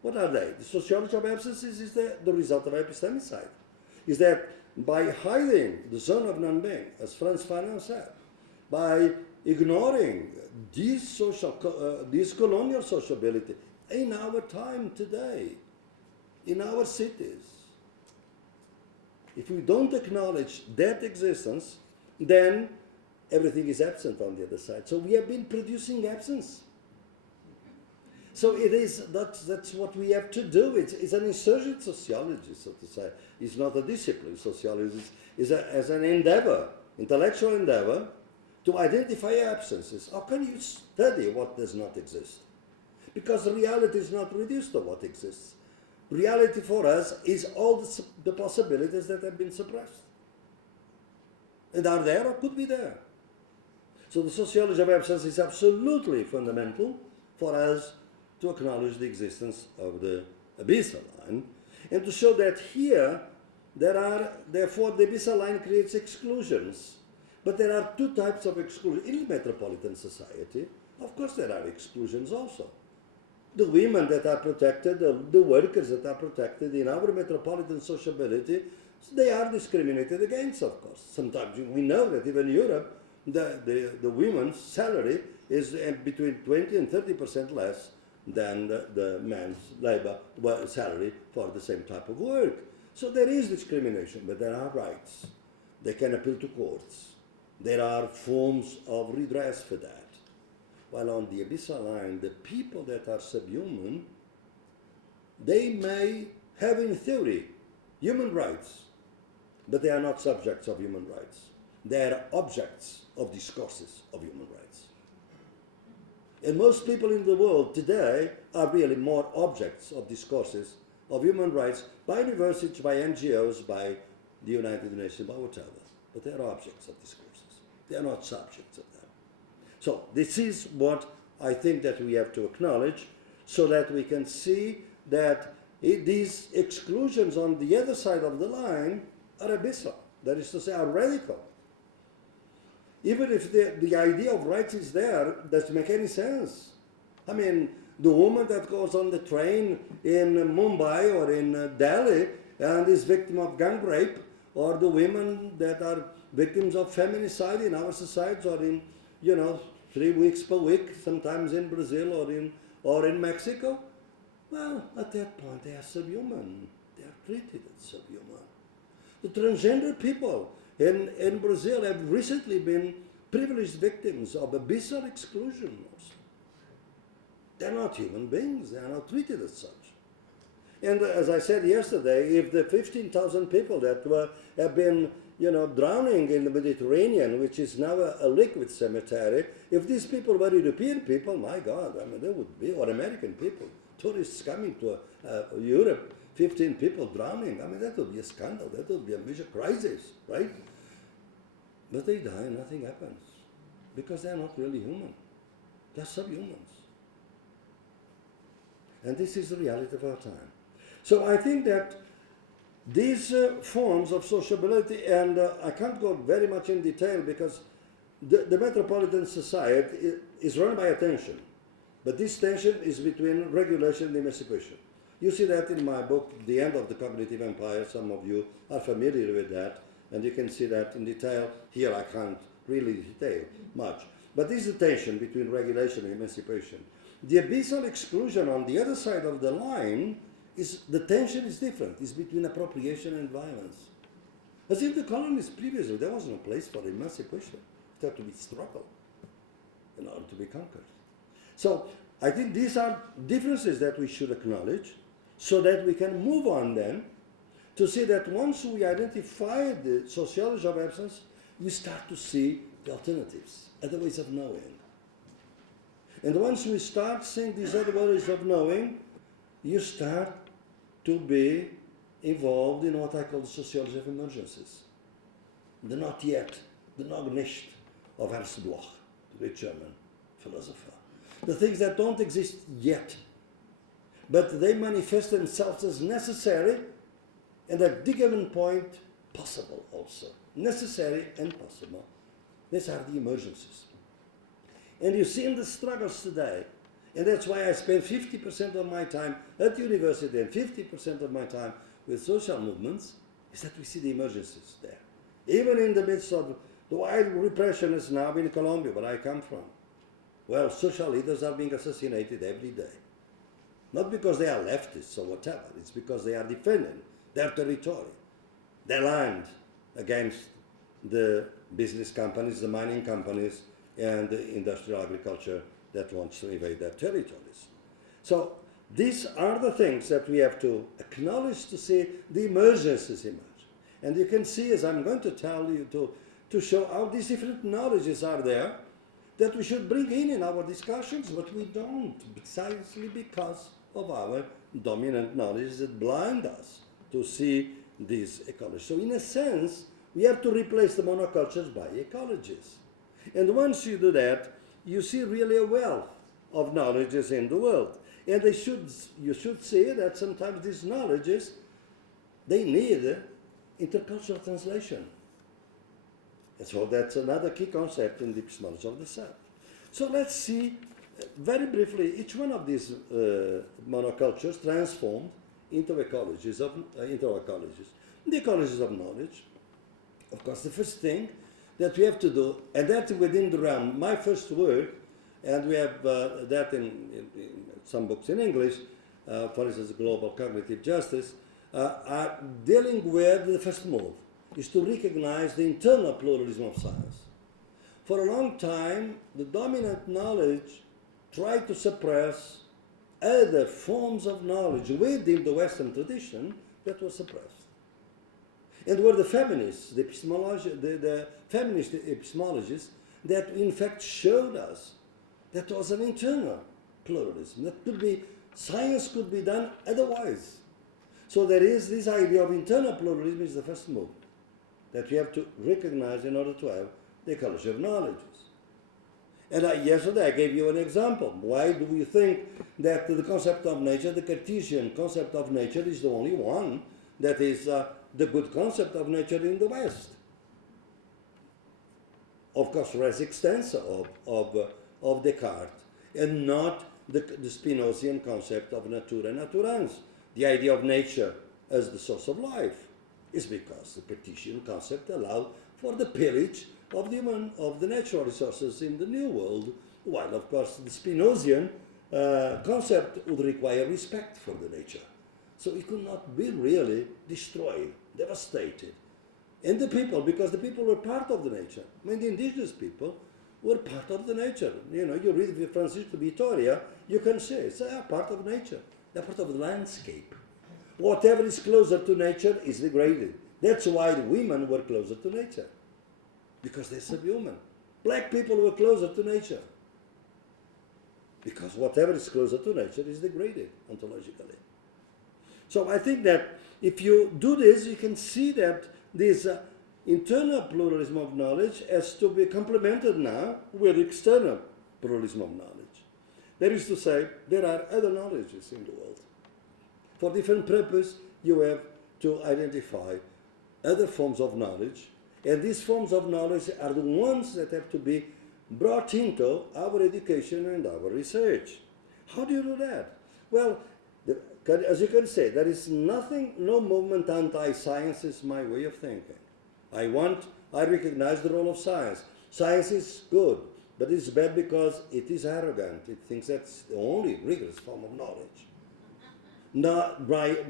What are they? The sociology of absences is the result of epistemicide. Is that by hiding the zone of non-being, as Franz Fanon said, by ignoring this colonial sociability in our time today, in our cities, if we don't acknowledge that existence, then everything is absent on the other side. So we have been producing absence. So that's what we have to do. It's an insurgent sociology, so to say. It's not a discipline. Sociology is an endeavor, intellectual endeavor, to identify absences. How can you study what does not exist? Because reality is not reduced to what exists. Reality for us is all the possibilities that have been suppressed. And are there or could be there. So the sociology of absence is absolutely fundamental for us to acknowledge the existence of the abyssal line and to show that here therefore the abyssal line creates exclusions. But there are two types of exclusion. In metropolitan society, of course there are exclusions also. the women that are protected, the workers that are protected in our metropolitan sociability, they are discriminated against, of course. Sometimes we know that even in Europe, the women's salary is between 20 and 30% less than the man's labor salary for the same type of work. So there is discrimination, but there are rights. They can appeal to courts. There are forms of redress for that. While on the abyssal line, the people that are subhuman, they may have in theory human rights, but they are not subjects of human rights. They are objects of discourses of human rights. And most people in the world today are really more objects of discourses of human rights by universities, by NGOs, by the United Nations, by whatever. But they are objects of discourses. They are not subjects of them. So this is what I think that we have to acknowledge, so that we can see that these exclusions on the other side of the line are abyssal. That is to say, are radical. Even if the idea of rights is there, doesn't make any sense. I mean, the woman that goes on the train in Mumbai or in Delhi and is victim of gang rape, or the women that are victims of feminicide in our societies, or in, 3 weeks per week, sometimes in Brazil or in Mexico, well, at that point they are subhuman. They are treated as subhuman. The transgender people in Brazil have recently been privileged victims of abyssal exclusion also. They're not human beings. They are not treated as such. And as I said yesterday, if the 15,000 people that have been drowning in the Mediterranean, which is now a liquid cemetery, if these people were European people, my God, I mean, they would be, or American people, tourists coming to Europe, 15 people drowning, I mean, that would be a scandal, that would be a major crisis, right? But they die, nothing happens, because they're not really human. They're subhumans. And this is the reality of our time. So I think that these forms of sociability, and I can't go very much in detail because the metropolitan society is run by attention. But this tension is between regulation and emancipation. You see that in my book, The End of the Cognitive Empire. Some of you are familiar with that, and you can see that in detail. Here I can't really detail much. But this is the tension between regulation and emancipation. The abyssal exclusion on the other side of the line is, the tension is different. It's between appropriation and violence. As in the colonies previously, there was no place for emancipation. It had to be struggled in order to be conquered. So I think these are differences that we should acknowledge, so that we can move on then to see that once we identify the sociology of absence, we start to see the alternatives, other ways of knowing. And once we start seeing these other ways of knowing, you start to be involved in what I call the sociology of emergencies. The not yet, the noch nicht of Ernst Bloch, the great German philosopher. The things that don't exist yet, but they manifest themselves as necessary, and at the given point, possible also. Necessary and possible. These are the emergencies. And you see in the struggles today, and that's why I spend 50% of my time at university and 50% of my time with social movements, is that we see the emergencies there. Even in the midst of the wild repression is now in Colombia, where I come from. Well, social leaders are being assassinated every day. Not because they are leftists or whatever, it's because they are defending their territory, their land, against the business companies, the mining companies, and the industrial agriculture that wants to invade their territories. So these are the things that we have to acknowledge to see the emergencies emerge. And you can see, as I'm going to tell you, to show how these different knowledges are there, that we should bring in our discussions, but we don't, precisely because of our dominant knowledge that blind us to see these ecologies. So in a sense, we have to replace the monocultures by ecologies. And once you do that, you see really a wealth of knowledges in the world. And you should see that sometimes these knowledges, they need intercultural translation. And so that's another key concept in the epistemology of the self. So let's see Very briefly, each one of these monocultures transformed into ecologies. The ecologies of knowledge. Of course, the first thing that we have to do, and that's within the realm, my first work, and we have that in some books in English, for instance, Global Cognitive Justice, are dealing with the first move, is to recognize the internal pluralism of science. For a long time, the dominant knowledge tried to suppress other forms of knowledge within the Western tradition that was suppressed. And were the feminists, the feminist epistemologists that in fact showed us that was an internal pluralism, that could be, science could be done otherwise. So there is this idea of internal pluralism is the first move that we have to recognize in order to have the ecology of knowledges. And yesterday I gave you an example. Why do we think that the concept of nature, the Cartesian concept of nature, is the only one that is the good concept of nature in the West? Of course, res extensa of Descartes, and not the Spinozian concept of natura naturans. The idea of nature as the source of life is because the Cartesian concept allowed for the pillage of the natural resources in the New World, while of course the Spinozian concept would require respect for the nature. So it could not be really destroyed, devastated. And the people, because the people were part of the nature. I mean, the indigenous people were part of the nature. You know, you read Francisco Vitoria, you can say, they are part of nature. They're part of the landscape. Whatever is closer to nature is degraded. That's why the women were closer to nature, because they're subhuman. Black people were closer to nature, because whatever is closer to nature is degraded ontologically. So I think that if you do this, you can see that this internal pluralism of knowledge has to be complemented now with external pluralism of knowledge. That is to say, there are other knowledges in the world. For different purpose, you have to identify other forms of knowledge, and these forms of knowledge are the ones that have to be brought into our education and our research. How do you do that? Well, as you can say, there is no movement anti-science is my way of thinking. I recognize the role of science. Science is good, but it's bad because it is arrogant. It thinks that's the only rigorous form of knowledge.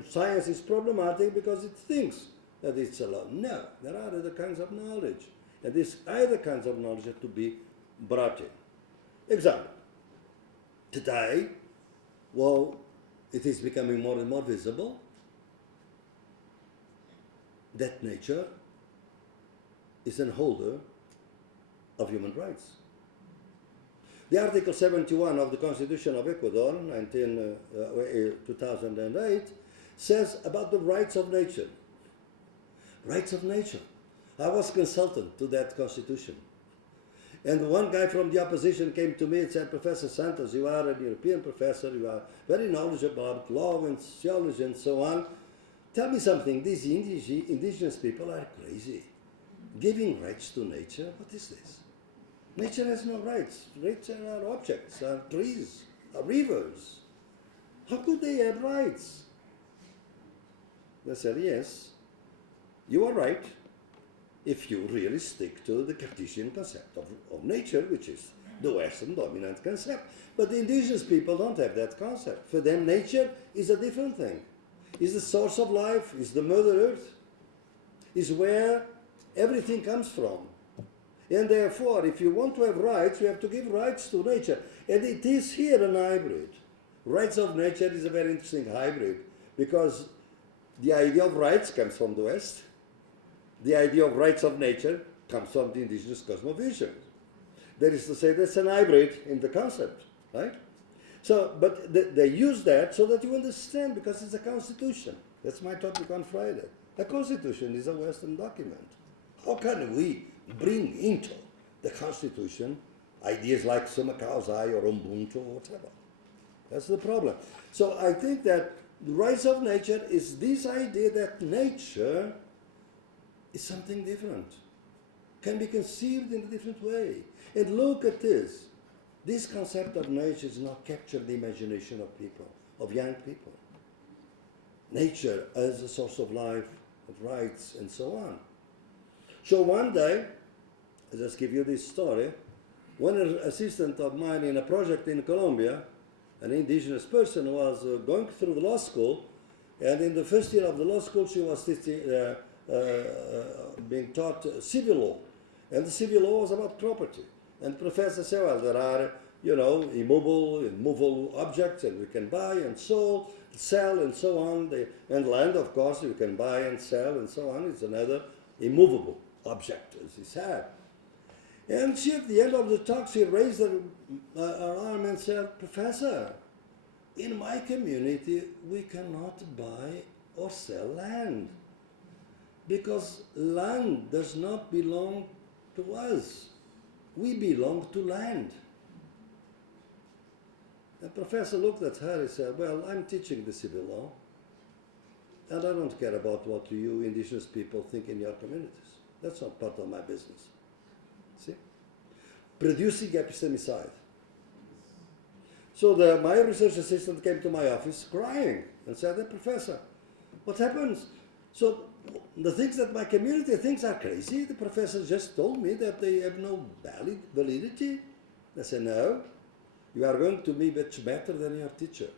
Science is problematic because it thinks that it's allowed. No, there are other kinds of knowledge. And these other kinds of knowledge have to be brought in. Example. Today, well, it is becoming more and more visible that nature is an holder of human rights. The Article 71 of the Constitution of Ecuador, 2008, says about the rights of nature. Rights of nature. I was consultant to that constitution. And one guy from the opposition came to me and said, Professor Santos, you are a European professor, you are very knowledgeable about law and sociology and so on. Tell me something, these indigenous people are crazy. Giving rights to nature, what is this? Nature has no rights. Nature are objects, are trees, are rivers. How could they have rights? They said, yes, you are right, if you really stick to the Cartesian concept of nature, which is the Western dominant concept. But the indigenous people don't have that concept. For them, nature is a different thing. Is the source of life, is the Mother Earth, is where everything comes from. And therefore, if you want to have rights, you have to give rights to nature. And it is here an hybrid. Rights of nature is a very interesting hybrid, because the idea of rights comes from the West. The idea of rights of nature comes from the indigenous cosmovision. That is to say, that's an hybrid in the concept, right? So, but they use that so that you understand, because it's a constitution. That's my topic on Friday. A constitution is a Western document. How can we bring into the constitution ideas like summa causae or Ubuntu or whatever? That's the problem. So I think that the rights of nature is this idea that nature is something different, can be conceived in a different way. And look at this. this concept of nature has not captured the imagination of people, of young people. Nature as a source of life, of rights, and so on. So one day, I'll just give you this story, one assistant of mine in a project in Colombia, an indigenous person, was going through the law school, and in the first year of the law school she was being taught civil law. And the civil law was about property. And the professor said, well, there are, immovable objects, and we can buy and sell, and so on. And land, of course, you can buy and sell, and so on. It's another immovable object, as he said. And she, at the end of the talk, she raised her arm and said, Professor, in my community, we cannot buy or sell land, because land does not belong to us. We belong to land. The professor looked at her and said, well, I'm teaching the civil law, and I don't care about what you indigenous people think in your communities. That's not part of my business. See? Producing epistemicide. So my research assistant came to my office crying and said, hey, Professor, what happens? So the things that my community thinks are crazy, the professor just told me that they have no validity. I said, no, you are going to be much better than your teacher,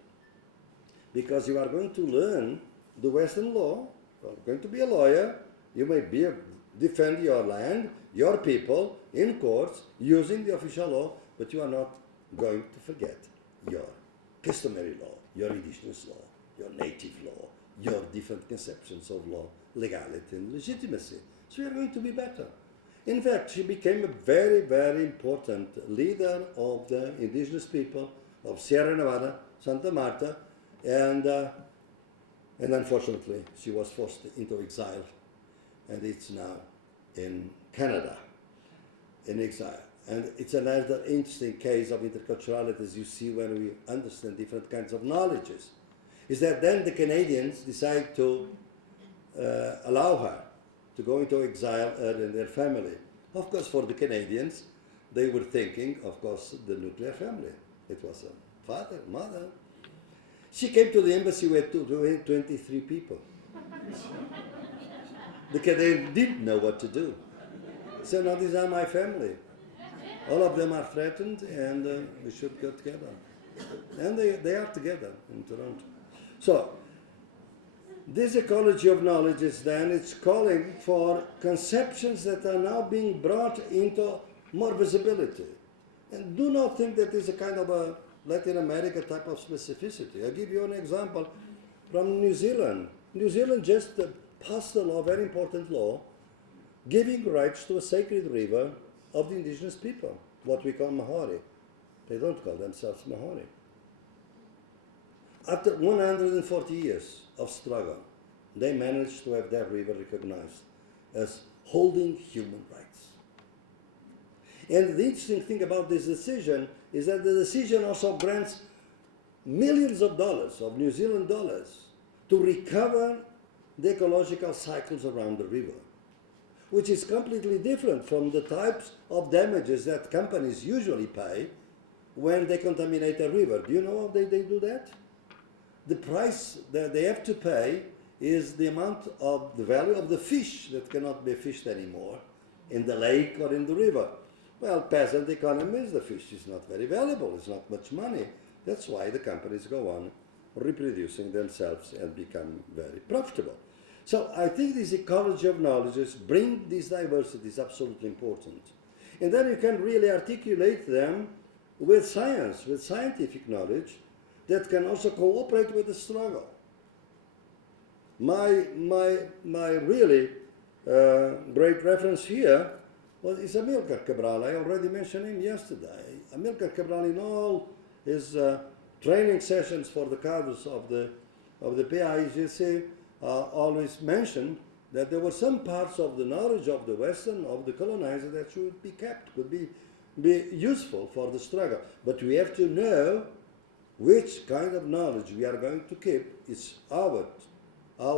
because you are going to learn the Western law. You are going to be a lawyer. You may defend your land, your people, in courts, using the official law, but you are not going to forget your customary law, your indigenous law, your native law, your different conceptions of law, legality and legitimacy. So you are going to be better. In fact, she became a very, very important leader of the indigenous people of Sierra Nevada, Santa Marta, and unfortunately she was forced into exile, and it's now in Canada, in exile. And it's another interesting case of interculturality, as you see when we understand different kinds of knowledges, is that then the Canadians decide to allow her to go into exile, her and their family. Of course, for the Canadians, they were thinking, of course, the nuclear family. It was a father, mother. She came to the embassy with 23 people. The Canadians didn't know what to do. So now these are my family. All of them are threatened, and we should get together. And they are together in Toronto. So this ecology of knowledge is then, it's calling for conceptions that are now being brought into more visibility. And do not think that is a kind of a Latin America type of specificity. I'll give you an example from New Zealand. New Zealand just passed a law, very important law, giving rights to a sacred river of the indigenous people, what we call Mahori. They don't call themselves Mahori. After 140 years of struggle, they managed to have that river recognized as holding human rights. And the interesting thing about this decision is that the decision also grants millions of dollars, of New Zealand dollars, to recover the ecological cycles around the river, which is completely different from the types of damages that companies usually pay when they contaminate a river. Do you know how they do that? The price that they have to pay is the amount of the value of the fish that cannot be fished anymore in the lake or in the river. Well, peasant economies, the fish is not very valuable, it's not much money. That's why the companies go on reproducing themselves and become very profitable. So I think this ecology of knowledges bring this diversity is absolutely important. And then you can really articulate them with science, with scientific knowledge that can also cooperate with the struggle. My really great reference here is Amilcar Cabral. I already mentioned him yesterday. Amilcar Cabral, in all his training sessions for the cadres of the PAIGC, always mentioned that there were some parts of the knowledge of the Western, of the colonizer, that should be kept, could be useful for the struggle. But we have to know which kind of knowledge we are going to keep. It's our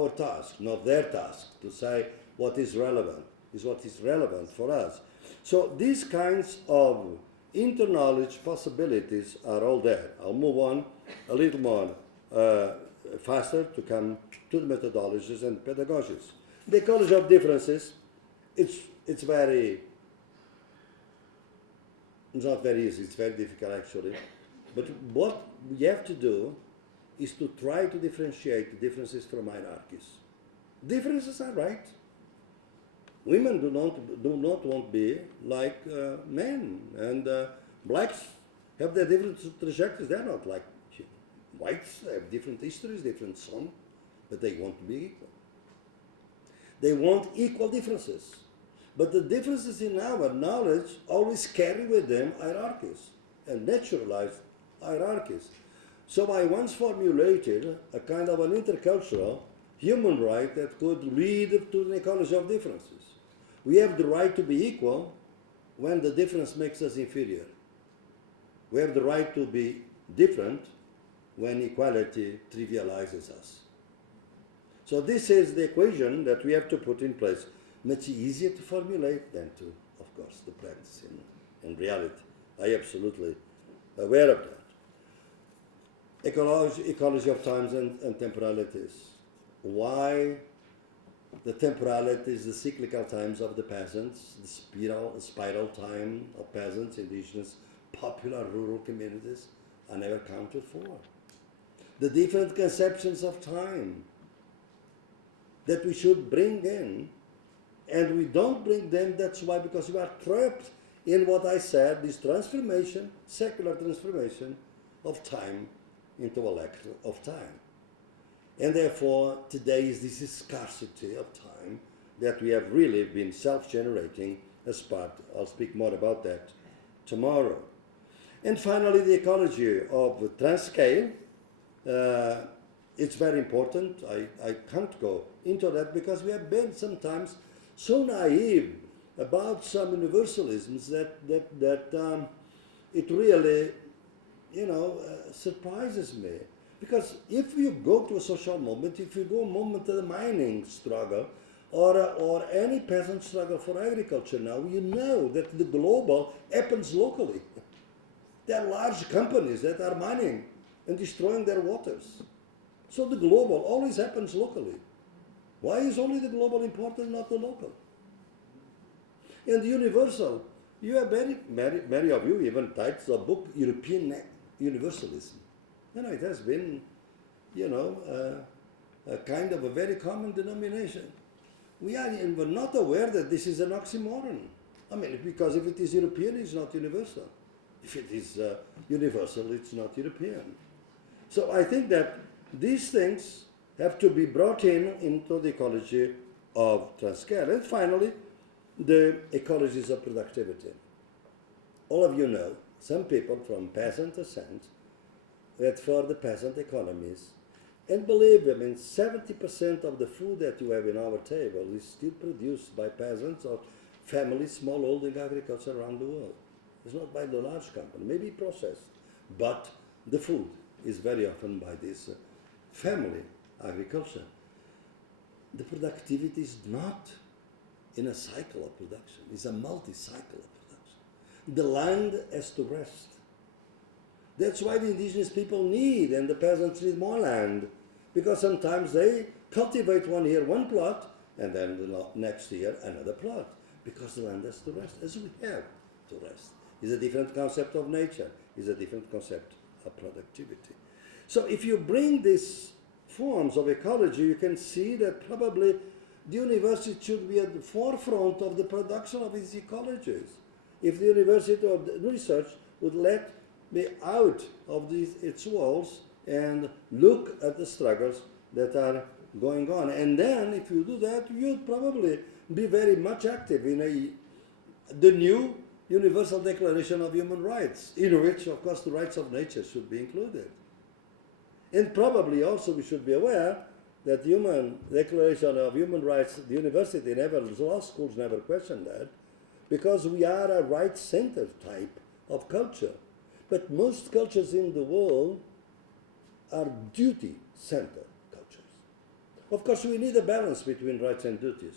task, not their task, to say what is relevant, is what is relevant for us. So these kinds of Inter-knowledge possibilities are all there. I'll move on a little more faster to come to the methodologies and pedagogies. The ecology of differences, it's not very easy, it's very difficult actually. But what we have to do is to try to differentiate the differences from hierarchies. Differences are right. Women do not want to be like men, and blacks have their different trajectories. They're not like whites. They have different histories, different song, but they want to be equal. They want equal differences. But the differences in our knowledge always carry with them hierarchies and naturalized hierarchies. So I once formulated a kind of an intercultural human right that could lead to an ecology of differences. We have the right to be equal when the difference makes us inferior. We have the right to be different when equality trivializes us. So this is the equation that we have to put in place. Much easier to formulate than to, of course, to practice in reality. I am absolutely aware of that. Ecology of times and temporalities. Why the temporalities, the cyclical times of the peasants, the spiral time of peasants, indigenous, popular rural communities are never counted for. The different conceptions of time that we should bring in, and we don't bring them, that's why, because we are trapped in what I said, this transformation, secular transformation of time into a lack of time. And therefore, today is this scarcity of time that we have really been self-generating as part. I'll speak more about that tomorrow. And finally, the ecology of transcale. It's very important. I can't go into that because we have been sometimes so naive about some universalisms that it really, surprises me. Because if you go to a social movement, if you go a moment to the mining struggle, or any peasant struggle for agriculture now, you know that the global happens locally. There are large companies that are mining and destroying their waters. So the global always happens locally. Why is only the global important, not the local? And the universal, you have many of you even titled the book European Universalism. It has been, a kind of a very common denomination. We're not aware that this is an oxymoron. Because if it is European, it's not universal. If it is universal, it's not European. So I think that these things have to be brought into the ecology of transcale. And finally, the ecologies of productivity. All of you know, some people from peasant ascent, that for the peasant economies, and believe me, 70% of the food that you have in our table is still produced by peasants or families, small holding agriculture around the world. It's not by the large company, maybe processed, but the food is very often by this family agriculture. The productivity is not in a cycle of production, it's a multi-cycle of production. The land has to rest. That's why the indigenous people need, and the peasants need more land, because sometimes they cultivate 1 year one plot, and then the next year another plot, because the land has to rest, as we have to rest. It's a different concept of nature, it's a different concept of productivity. So if you bring these forms of ecology, you can see that probably the university should be at the forefront of the production of its ecologies. If the university or the research would let me out of its walls and look at the struggles that are going on. And then, if you do that, you'd probably be very much active in the new Universal Declaration of Human Rights, in which, of course, the rights of nature should be included. And probably also we should be aware that the Human Declaration of Human Rights, the university never, the law schools never question that, because we are a right-centered type of culture. But most cultures in the world are duty-centered cultures. Of course, we need a balance between rights and duties.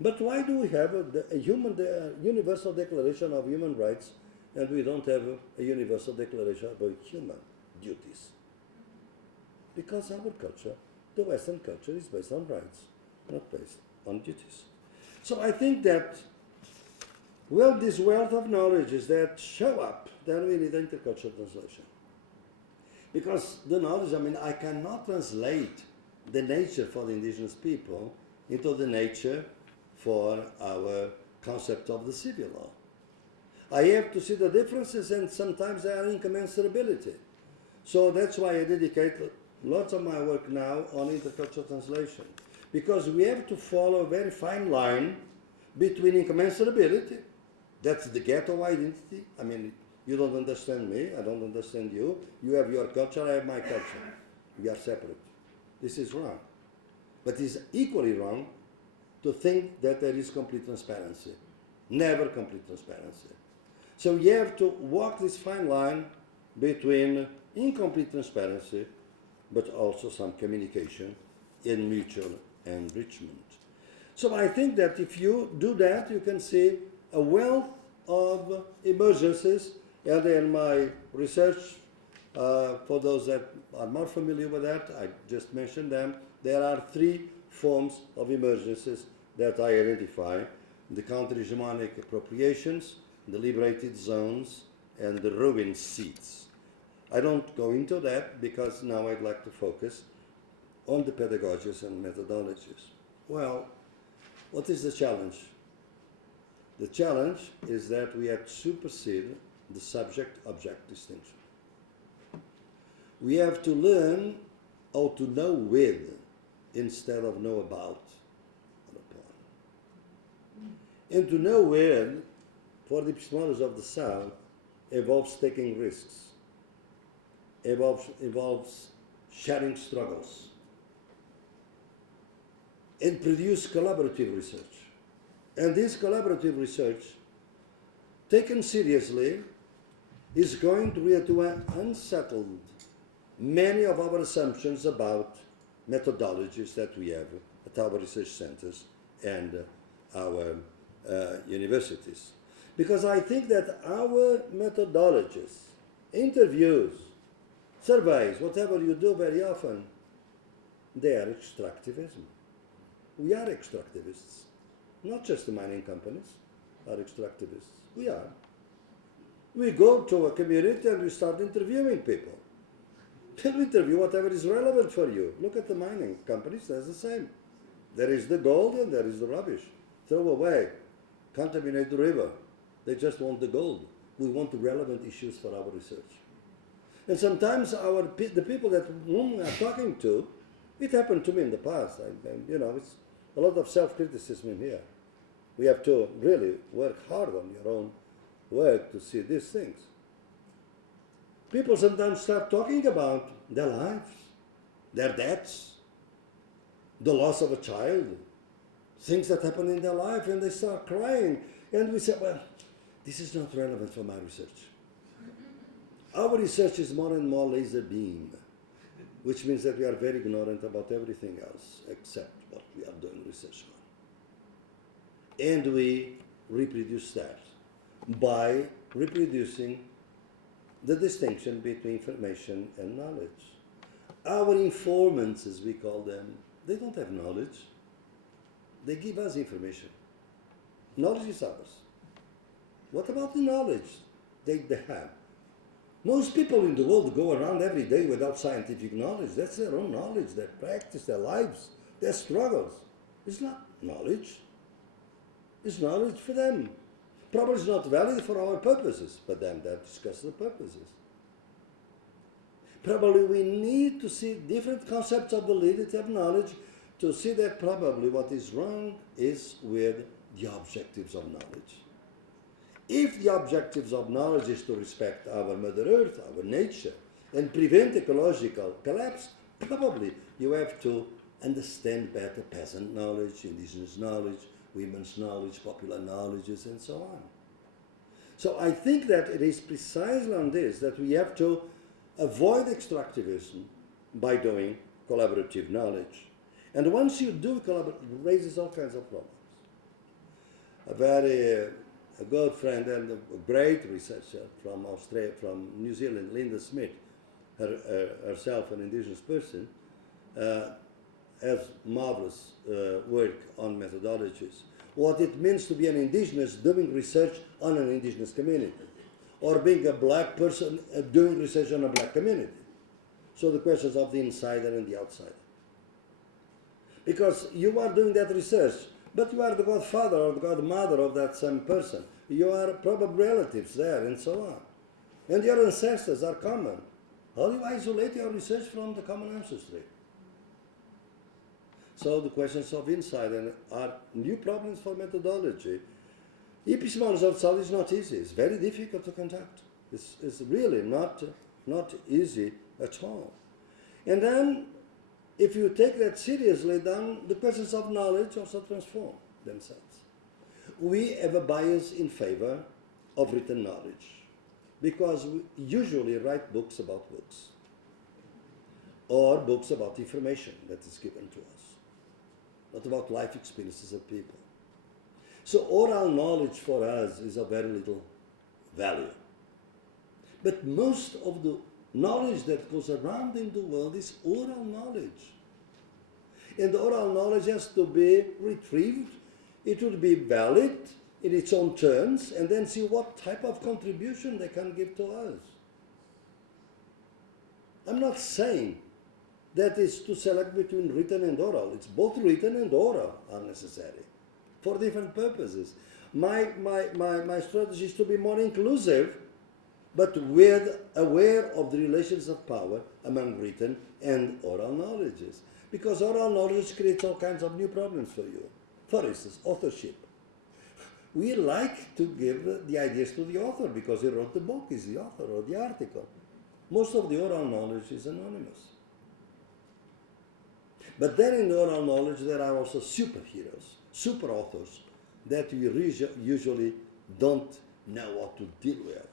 But why do we have a Universal Declaration of Human Rights and we don't have a universal declaration about human duties. Because our culture, the Western culture, is based on rights, not based on duties. So I think that, well, this wealth of knowledges that show up, then we need intercultural translation. Because the knowledge, I mean, I cannot translate the nature for the indigenous people into the nature for our concept of the civil law. I have to see the differences, and sometimes they are incommensurability. So that's why I dedicate lots of my work now on intercultural translation. Because we have to follow a very fine line between incommensurability, that's the ghetto identity. I mean, you don't understand me, I don't understand you. You have your culture, I have my culture. We are separate. This is wrong. But it's equally wrong to think that there is complete transparency. Never complete transparency. So you have to walk this fine line between incomplete transparency, but also some communication in mutual enrichment. So I think that if you do that, you can see a wealth of emergencies. And in my research, for those that are more familiar with that, I just mentioned them, there are three forms of emergencies that I identify: the counter-hegemonic appropriations, the liberated zones, and the ruined seats. I don't go into that because now I'd like to focus on the pedagogies and methodologies. Well, what is the challenge? The challenge is that we have to supersede the subject-object distinction. We have to learn how to know with instead of know about or upon. And to know with, for the epistemology of the South, involves taking risks, involves sharing struggles, and produce collaborative research. And this collaborative research, taken seriously, is going to unsettle many of our assumptions about methodologies that we have at our research centers and our universities. Because I think that our methodologies, interviews, surveys, whatever you do very often, they are extractivism. We are extractivists. Not just the mining companies are extractivists. We are. We go to a community and we start interviewing people. Then we interview whatever is relevant for you. Look at the mining companies, they're the same. There is the gold and there is the rubbish. Throw away. Contaminate the river. They just want the gold. We want the relevant issues for our research. And sometimes the people that whom we are talking to, it happened to me in the past. It's a lot of self-criticism in here. We have to really work hard on your own work to see these things. People sometimes start talking about their lives, their deaths, the loss of a child, things that happen in their life, and they start crying. And we say, well, this is not relevant for my research. Our research is more and more laser beam, which means that we are very ignorant about everything else except what we are doing research on. And we reproduce that by reproducing the distinction between information and knowledge. Our informants, as we call them, they don't have knowledge. They give us information. Knowledge is ours. What about the knowledge they have? Most people in the world go around every day without scientific knowledge. That's their own knowledge, their practice, their lives, their struggles. It's not knowledge. It's knowledge for them. Probably it's not valid for our purposes, but then that discuss the purposes. Probably we need to see different concepts of validity of knowledge to see that probably what is wrong is with the objectives of knowledge. If the objectives of knowledge is to respect our Mother Earth, our nature, and prevent ecological collapse, probably you have to understand better peasant knowledge, indigenous knowledge, women's knowledge, popular knowledges, and so on. So I think that it is precisely on this that we have to avoid extractivism by doing collaborative knowledge. And once you do collaborate, it raises all kinds of problems. A very a good friend and a great researcher from Australia, from New Zealand, Linda Smith, herself an indigenous person, has marvelous work on methodologies. What it means to be an indigenous doing research on an indigenous community, or being a black person doing research on a black community. So the questions of the insider and the outsider. Because you are doing that research, but you are the godfather or the godmother of that same person. You are probably relatives there and so on. And your ancestors are common. How do you isolate your research from the common ancestry? So the questions of insight are new problems for methodology. Epistemology of thought is not easy. It's very difficult to conduct. It's really not easy at all. And then, if you take that seriously, then the questions of knowledge also transform themselves. We have a bias in favor of written knowledge because we usually write books about books or books about information that is given to us, not about life experiences of people. So oral knowledge for us is of very little value. But most of the knowledge that goes around in the world is oral knowledge. And the oral knowledge has to be retrieved. It would be valid in its own terms, and then see what type of contribution they can give to us. I'm not saying that is to select between written and oral. It's both written and oral are necessary for different purposes. My strategy is to be more inclusive, but aware of the relations of power among written and oral knowledges. Because oral knowledge creates all kinds of new problems for you. For instance, authorship. We like to give the ideas to the author because he wrote the book, he's the author or the article. Most of the oral knowledge is anonymous. But then in oral knowledge there are also superheroes, super authors that you usually don't know what to deal with.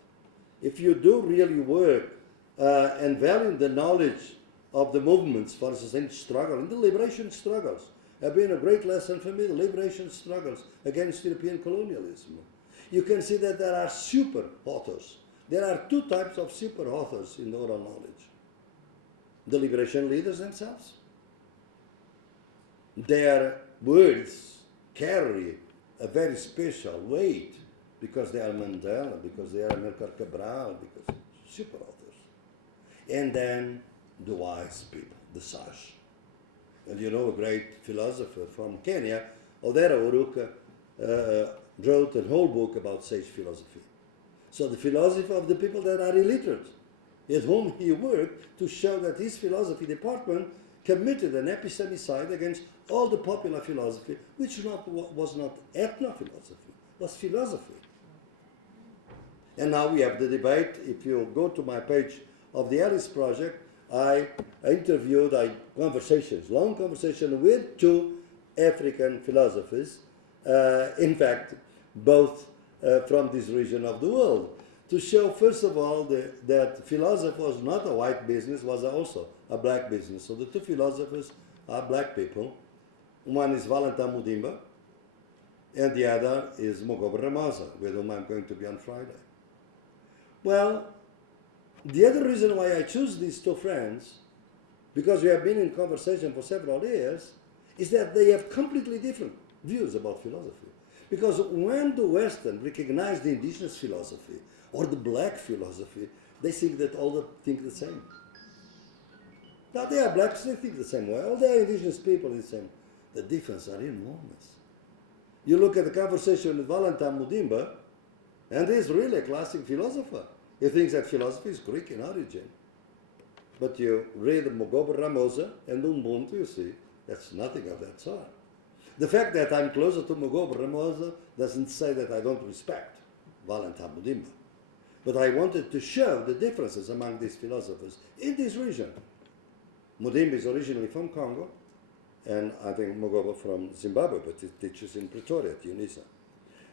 If you do really work and value the knowledge of the movements, for instance, in struggle, in the liberation struggles, have been a great lesson for me, the liberation struggles against European colonialism. You can see that there are super authors. There are two types of super authors in oral knowledge. The liberation leaders themselves. Their words carry a very special weight because they are Mandela, because they are Amilcar Cabral, because super authors. And then the wise people, the sage. And you know, a great philosopher from Kenya, Odera Uruka, wrote a whole book about sage philosophy. So the philosophy of the people that are illiterate, with whom he worked to show that his philosophy department committed an epistemicide against all the popular philosophy, which was not ethno-philosophy, was philosophy. And now we have the debate. If you go to my page of the Alice Project, I interviewed long conversation with two African philosophers, in fact, both from this region of the world, to show, first of all, that philosophy was not a white business, was also a black business. So the two philosophers are black people. One is Valentin Mudimba, and the other is Mogobe Ramaza, with whom I'm going to be on Friday. Well, the other reason why I choose these two friends, because we have been in conversation for several years, is that they have completely different views about philosophy. Because when the Western recognize the indigenous philosophy or the black philosophy, they think that all think the same. Now they are blacks, they think the same way. All they are indigenous people the same. The differences are enormous. You look at the conversation with Valentin Mudimba, and he's really a classic philosopher. He thinks that philosophy is Greek in origin. But you read Mogobe Ramaza and Ubuntu, you see, that's nothing of that sort. The fact that I'm closer to Mogobe Ramaza doesn't say that I don't respect Valentin Mudimba. But I wanted to show the differences among these philosophers in this region. Mudimba is originally from Congo, and I think Mogobe from Zimbabwe, but he teaches in Pretoria, Tunisia.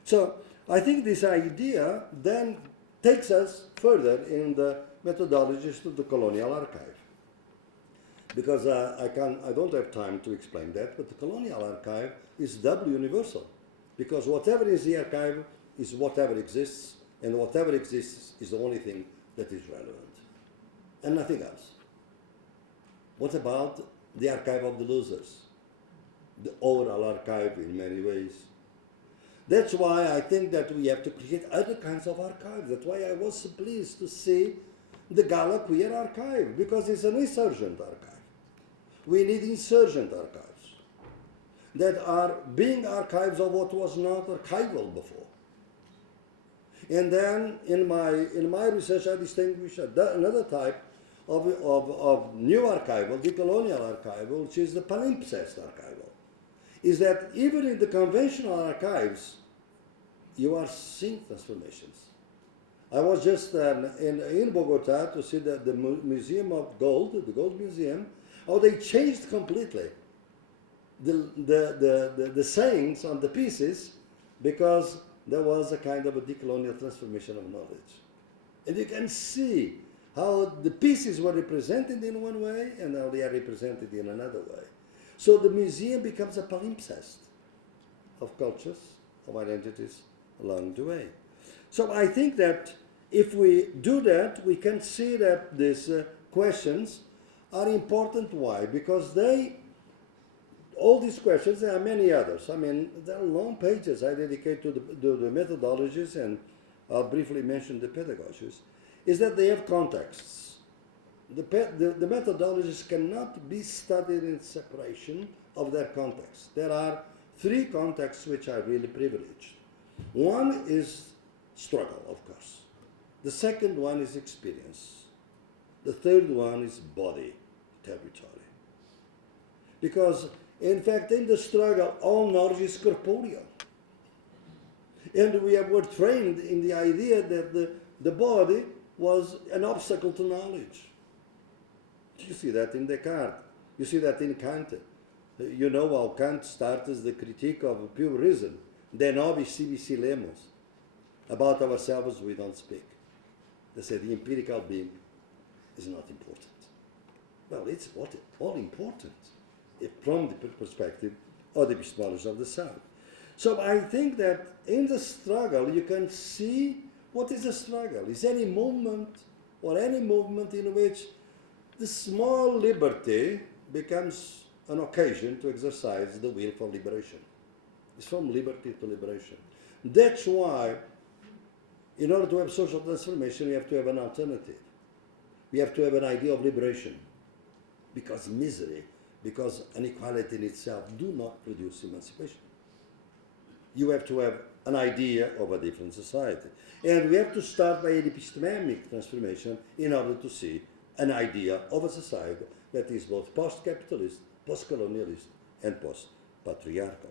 So I think this idea then takes us further in the methodologies to the colonial archive. Because I don't have time to explain that, but the colonial archive is doubly universal. Because whatever is the archive is whatever exists, and whatever exists is the only thing that is relevant, and nothing else. What about the archive of the losers? The oral archive in many ways. That's why I think that we have to create other kinds of archives. That's why I was so pleased to see the Gala Queer Archive, because it's an insurgent archive. We need insurgent archives that are being archives of what was not archival before. And then in my research, I distinguish another type of new archival, decolonial archival, which is the palimpsest archival. Is that even in the conventional archives, you are seeing transformations. I was just in Bogota to see the Museum of Gold, the Gold Museum, how they changed completely the sayings on the pieces, because there was a kind of a decolonial transformation of knowledge. And you can see how the pieces were represented in one way and how they are represented in another way. So the museum becomes a palimpsest of cultures, of identities along the way. So I think that if we do that, we can see that these questions are important. Why? Because all these questions, there are many others. I mean, there are long pages I dedicate to the methodologies, and I'll briefly mention the pedagogies, is that they have contexts. The methodologies cannot be studied in separation of their context. There are three contexts which are really privileged. One is struggle, of course. The second one is experience. The third one is body, territory. Because, in fact, in the struggle, all knowledge is corporeal. And we were trained in the idea that the body was an obstacle to knowledge. You see that in Descartes. You see that in Kant. You know how Kant starts the critique of pure reason. De nobis sibi silemos. About ourselves we don't speak. They say the empirical being is not important. Well, it's all important from the perspective of the epistemology of the sound. So I think that in the struggle you can see what is a struggle. Is any movement in which the small liberty becomes an occasion to exercise the will for liberation. It's from liberty to liberation. That's why, in order to have social transformation, we have to have an alternative. We have to have an idea of liberation. Because misery, because inequality in itself do not produce emancipation. You have to have an idea of a different society. And we have to start by an epistemic transformation in order to see an idea of a society that is both post-capitalist, post-colonialist, and post-patriarchal.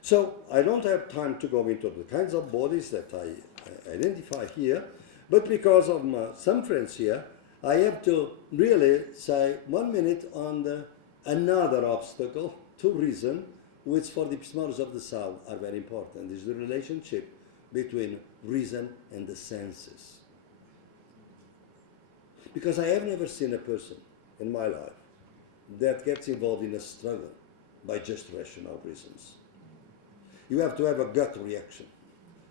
So I don't have time to go into the kinds of bodies that I identify here, but because of some friends here, I have to really say 1 minute on another obstacle to reason, which for the epistemology of the South are very important, is the relationship between reason and the senses. Because I have never seen a person in my life that gets involved in a struggle by just rational reasons. You have to have a gut reaction,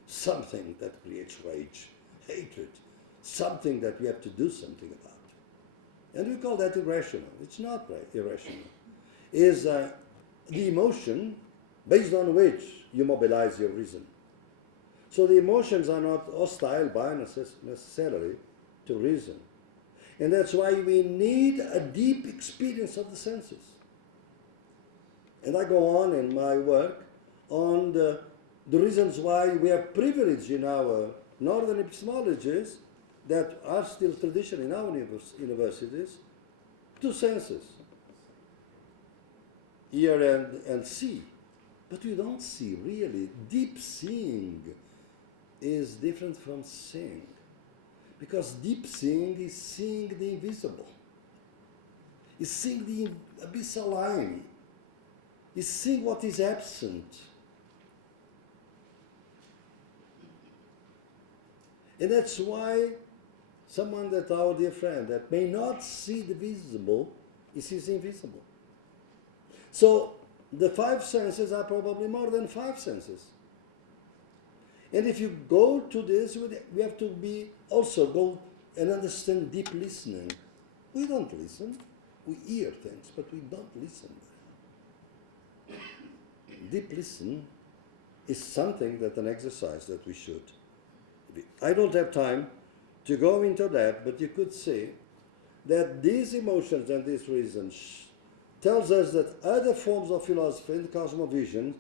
something that creates rage, hatred, something that we have to do something about. And we call that irrational. It's not irrational. It's the emotion based on which you mobilize your reason. So the emotions are not hostile by necessarily to reason. And that's why we need a deep experience of the senses. And I go on in my work on the reasons why we have privilege in our northern epistemologies that are still tradition in our universities, two senses, hear and see. But you don't see really. Deep seeing is different from seeing. Because deep seeing is seeing the invisible. Is seeing the abyssal line. Is seeing what is absent. And that's why someone that our dear friend that may not see the visible, he sees the invisible. So the five senses are probably more than five senses. And if you go to this, we have to be also go and understand deep listening. We don't listen. We hear things, but we don't listen. Deep listen is something that an exercise that we should. I don't have time to go into that, but you could see that these emotions and these reasons tells us that other forms of philosophy and cosmovision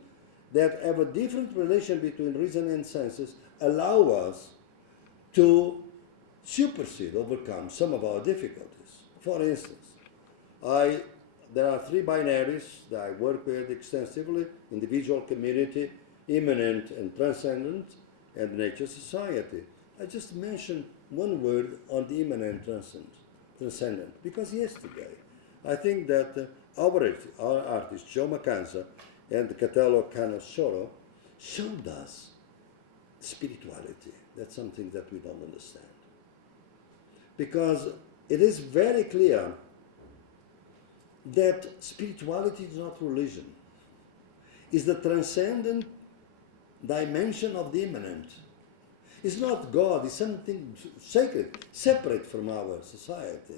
that have a different relation between reason and senses allow us to supersede, overcome some of our difficulties. For instance, there are three binaries that I work with extensively: individual, community, immanent and transcendent, and nature society. I just mentioned one word on the immanent transcendent, because yesterday I think that our artist Joe Macanza and Catello Canosoro showed us spirituality. That's something that we don't understand. Because it is very clear that spirituality is not religion. It's the transcendent dimension of the immanent. It's not God, it's something sacred, separate from our society.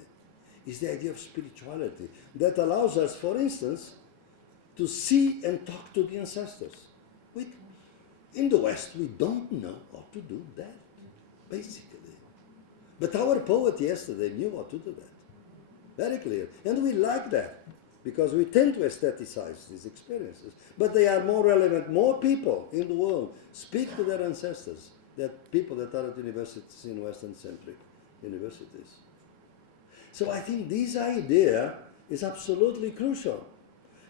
It's the idea of spirituality that allows us, for instance, to see and talk to the ancestors. In the West, we don't know how to do that, basically. But our poet yesterday knew how to do that. Very clear. And we like that, because we tend to aestheticize these experiences. But they are more relevant. More people in the world speak to their ancestors than people that are at universities in Western-centric universities. So I think this idea is absolutely crucial.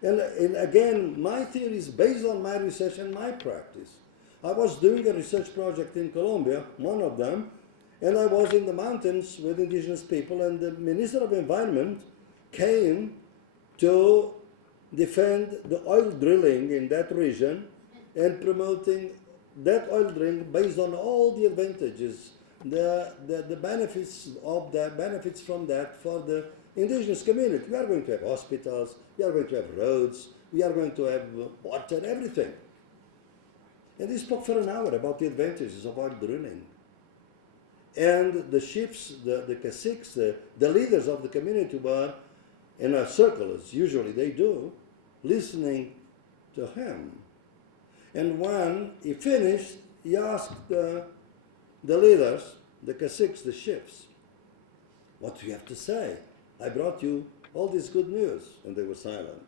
And again, my theory is based on my research and my practice. I was doing a research project in Colombia, one of them, and I was in the mountains with indigenous people, and the Minister of Environment came to defend the oil drilling in that region and promoting that oil drilling based on all the advantages, the benefits of that, benefits from that for the indigenous community. We are going to have hospitals, we are going to have roads, we are going to have water, everything. And he spoke for an hour about the advantages of oil drilling. And the chiefs, the caciques, the leaders of the community were in a circle, as usually they do, listening to him. And when he finished, he asked the leaders, the caciques, the chiefs, what do you have to say? I brought you all this good news. And they were silent.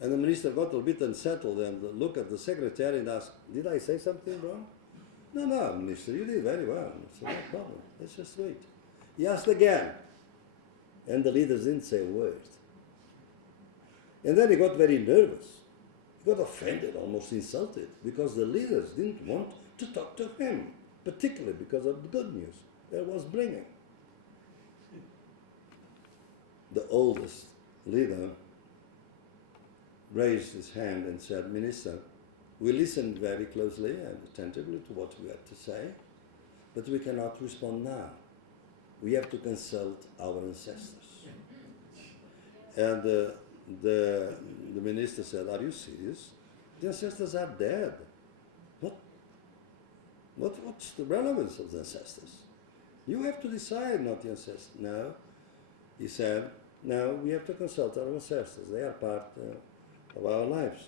And the minister got a little bit unsettled and looked at the secretary and asked, did I say something wrong? No, minister, you did very well. So no problem. Let's just wait. He asked again. And the leaders didn't say a word. And then he got very nervous. He got offended, almost insulted, because the leaders didn't want to talk to him, particularly because of the good news that was bringing. The oldest leader raised his hand and said, Minister, we listened very closely and attentively to what we had to say, but we cannot respond now. We have to consult our ancestors. And the minister said, are you serious? The ancestors are dead. What's the relevance of the ancestors? You have to decide, not the ancestors. No, he said, no, we have to consult our ancestors. They are part of our lives.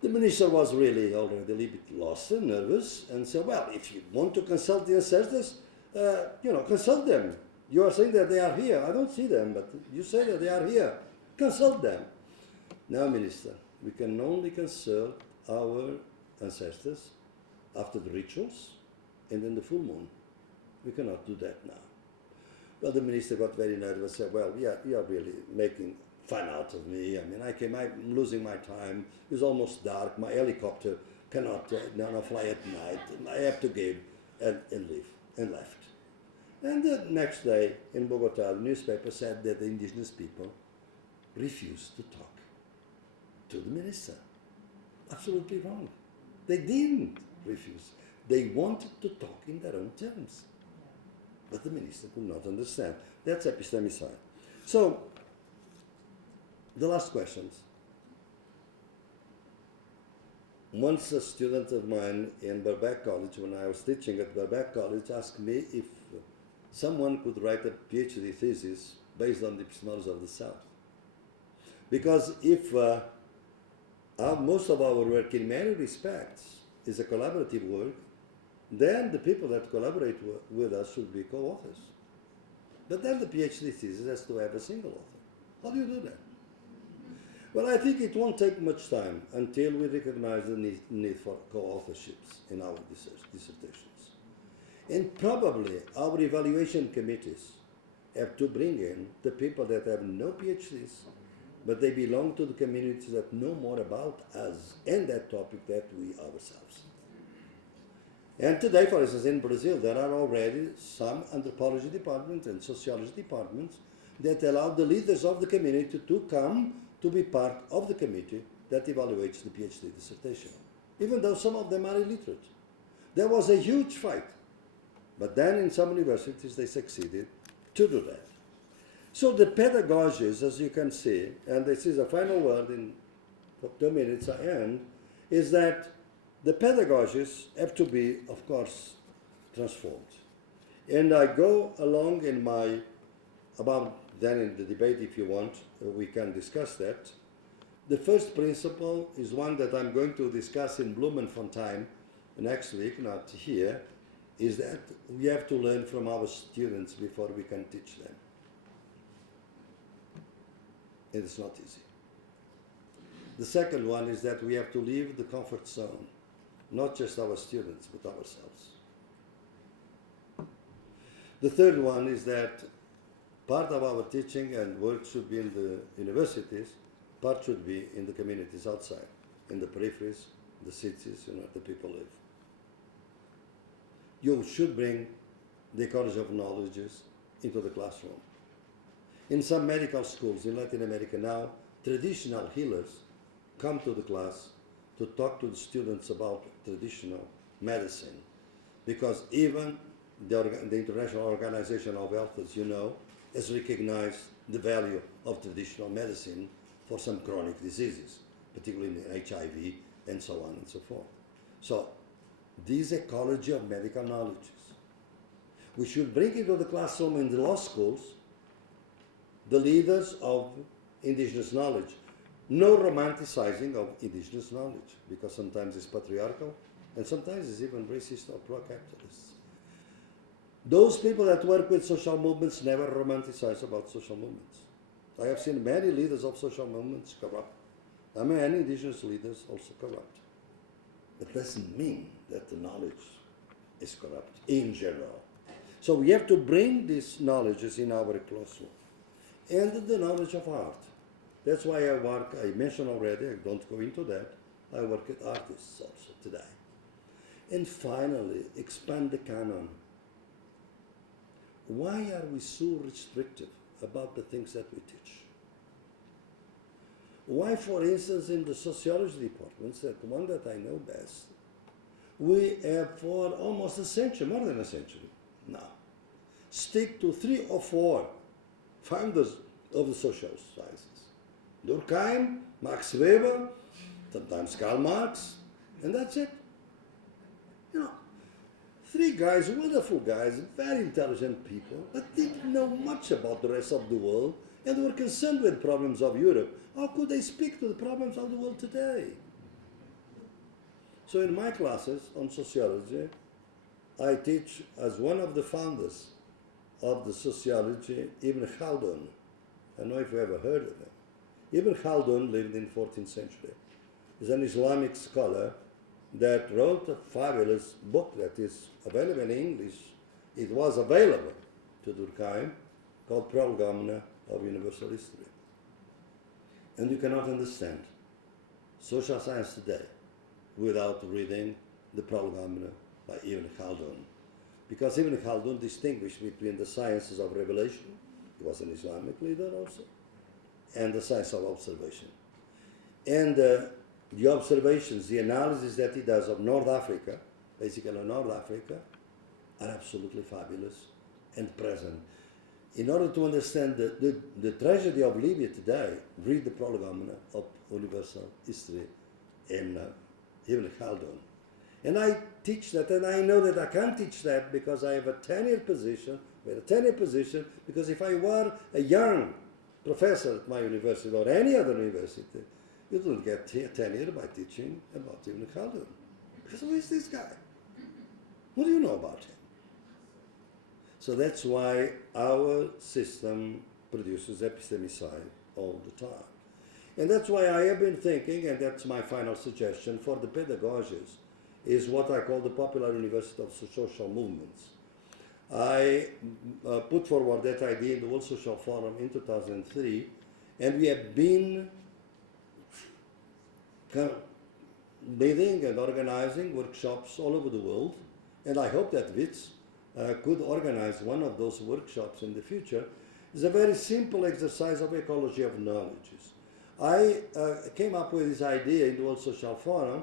The minister was really already a little bit lost and nervous and said, well, if you want to consult the ancestors, consult them. You are saying that they are here. I don't see them, but you say that they are here. Consult them. Now, minister, we can only consult our ancestors after the rituals and in the full moon. We cannot do that now. Well, the minister got very nervous and said, well, yeah, you are really making fun out of me. I mean, I'm losing my time. It's almost dark. My helicopter cannot fly at night. I have to give and leave, and left. And the next day in Bogota, the newspaper said that the indigenous people refused to talk to the minister. Absolutely wrong. They didn't refuse. They wanted to talk in their own terms. But the minister could not understand. That's epistemicide. So, the last questions. once a student of mine in Birkbeck College, when I was teaching at Birkbeck College, asked me if someone could write a PhD thesis based on the epistemology of the South. Because if most of our work in many respects is a collaborative work, then the people that collaborate with us should be co-authors. But then the PhD thesis has to have a single author. How do you do that? Well, I think it won't take much time until we recognize the need for co-authorships in our dissertations. And probably our evaluation committees have to bring in the people that have no PhDs, but they belong to the communities that know more about us and that topic than we ourselves. And today, for instance, in Brazil, there are already some anthropology departments and sociology departments that allow the leaders of the community to come to be part of the committee that evaluates the PhD dissertation, even though some of them are illiterate. There was a huge fight, but then in some universities they succeeded to do that. So the pedagogies, as you can see, and this is a final word in 2 minutes I end, is that the pedagogies have to be, of course, transformed. And I go along in my, then in the debate, if you want, we can discuss that. The first principle is one that I'm going to discuss in Bloemfontein next week, not here, is that we have to learn from our students before we can teach them. And it's not easy. The second one is that we have to leave the comfort zone, not just our students, but ourselves. The third one is that part of our teaching and work should be in the universities, part should be in the communities outside, in the peripheries, the cities, where the people live. You should bring the ecology of knowledges into the classroom. In some medical schools in Latin America now, traditional healers come to the class to talk to the students about traditional medicine, because even the International Organization of Health, as you know, has recognized the value of traditional medicine for some chronic diseases, particularly in HIV and so on and so forth. So, this ecology of medical knowledges. We should bring into the classroom in the law schools the leaders of indigenous knowledge. No romanticizing of indigenous knowledge, because sometimes it's patriarchal and sometimes it's even racist or pro-capitalist. Those people that work with social movements never romanticize about social movements. I have seen many leaders of social movements corrupt. Many indigenous leaders also corrupt. It doesn't mean that the knowledge is corrupt in general. So we have to bring these knowledges in our classroom. And the knowledge of art. That's why I mentioned already, I don't go into that, I work with artists also today. And finally, expand the canon. Why are we so restrictive about the things that we teach? Why, for instance, in the sociology departments, that one that I know best, we have for almost a century, more than a century now, stick to 3 or 4 founders of the social sciences. Durkheim, Max Weber, sometimes Karl Marx, and that's it. You know, 3 guys, wonderful guys, very intelligent people, but didn't know much about the rest of the world and were concerned with problems of Europe. How could they speak to the problems of the world today? So in my classes on sociology, I teach as one of the founders of the sociology, Ibn Khaldun. I don't know if you ever heard of him. Ibn Khaldun lived in the 14th century. He's an Islamic scholar that wrote a fabulous book that is available in English. It was available to Durkheim, called Prolegomena of Universal History. And you cannot understand social science today without reading the Prolegomena by Ibn Khaldun. Because Ibn Khaldun distinguished between the sciences of revelation, he was an Islamic leader also, and the science of observation. And the observations, the analysis that he does of North Africa, basically North Africa, are absolutely fabulous and present. In order to understand the tragedy of Libya today, read the Prolegomena of Universal History in Ibn Khaldun. And I teach that, and I know that I can't teach that because I have a tenure position, because if I were a young professor at my university or any other university, you don't get tenure by teaching about Ibn Khaldun. Because who is this guy? What do you know about him? So that's why our system produces epistemicide all the time. And that's why I have been thinking, and that's my final suggestion for the pedagogies, is what I call the Popular University of Social Movements. I put forward that idea in the World Social Forum in 2003, and we have been leading and organizing workshops all over the world, and I hope that WITS could organize one of those workshops in the future. It's a very simple exercise of ecology of knowledges. I came up with this idea in the World Social Forum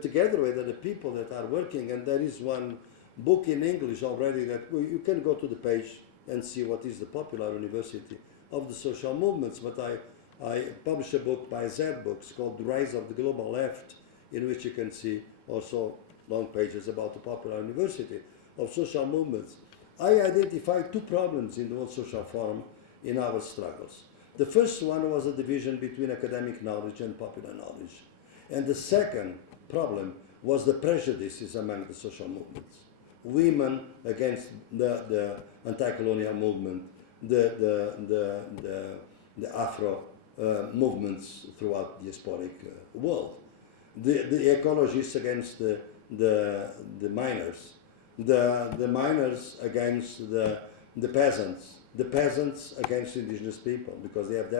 together with other people that are working, and there is one book in English already that you can go to the page and see what is the Popular University of the Social Movements. But I published a book by Z Books called The Rise of the Global Left, in which you can see also long pages about the Popular University of Social Movements. I identified two problems in the World Social Forum in our struggles. The first one was a division between academic knowledge and popular knowledge. And the second problem was the prejudices among the social movements. Women against the anti-colonial movement, the Afro movements throughout the diasporic world, the ecologists against the miners, the miners against the peasants against indigenous people, because they have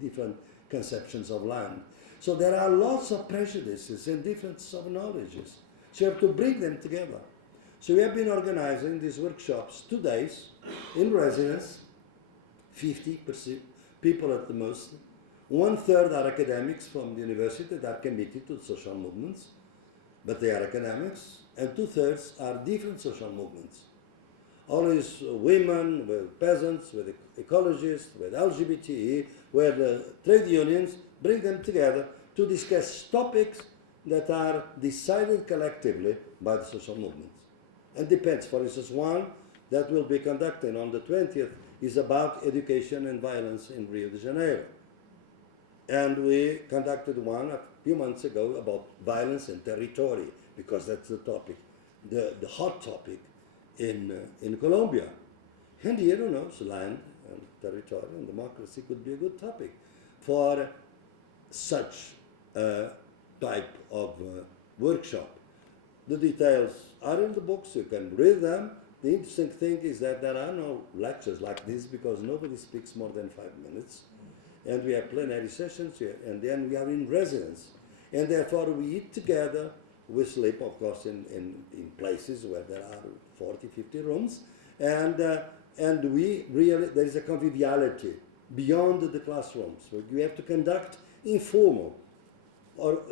different conceptions of land. So there are lots of prejudices and differences of knowledges. So you have to bring them together. So we have been organizing these workshops, 2 days, in residence, 50 people at the most. 1/3 are academics from the university that are committed to social movements, but they are academics, and 2/3 are different social movements. Always women, with peasants, with ecologists, with LGBT, with trade unions, bring them together to discuss topics that are decided collectively by the social movements. And depends. For instance, one that will be conducted on the 20th is about education and violence in Rio de Janeiro. And we conducted one a few months ago about violence and territory, because that's the topic, the hot topic in Colombia. And here, you know, land and territory and democracy could be a good topic for such a type of workshop. The details are in the books, you can read them. The interesting thing is that there are no lectures like this because nobody speaks more than 5 minutes. And we have plenary sessions here, and then we are in residence. And therefore we eat together, we sleep, of course, in places where there are 40, 50 rooms. And we really, there is a conviviality beyond the classrooms. We have to conduct informal or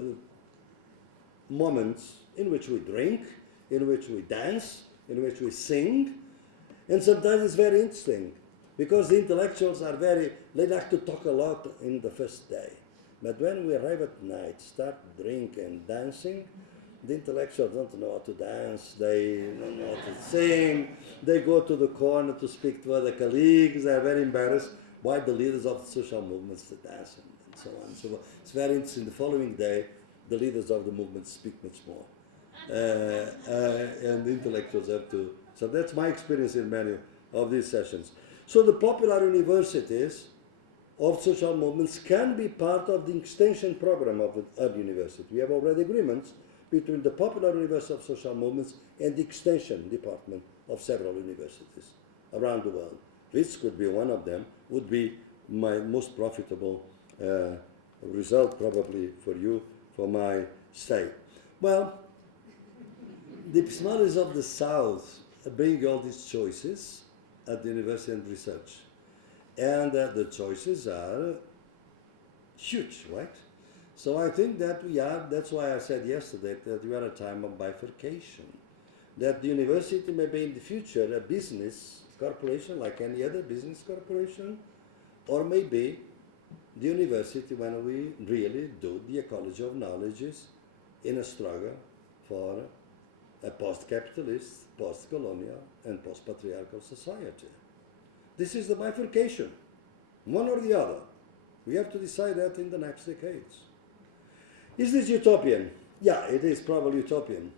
moments in which we drink, in which we dance, in which we sing. And sometimes it's very interesting because the intellectuals are they like to talk a lot in the first day. But when we arrive at night, start drinking, dancing, the intellectuals don't know how to dance, they don't know how to sing, they go to the corner to speak to other colleagues, they're very embarrassed. Why the leaders of the social movements to dance and so on. So it's very interesting. The following day, the leaders of the movement speak much more. And the intellectuals have to. So that's my experience in many of these sessions. So the popular universities of social movements can be part of the extension program of the university. We have already agreements between the Popular University of Social Movements and the extension department of several universities around the world. This could be one of them, would be my most profitable result probably for you, for my stay. Well, the epistemologies of the South bring all these choices at the university and research. And the choices are huge, right? So I think that that's why I said yesterday that we are at a time of bifurcation. That the university may be in the future a business corporation like any other business corporation, or maybe the university when we really do the ecology of knowledges in a struggle for a post-capitalist, post-colonial, and post-patriarchal society. This is the bifurcation, one or the other. We have to decide that in the next decades. Is this utopian? Yeah, it is probably utopian.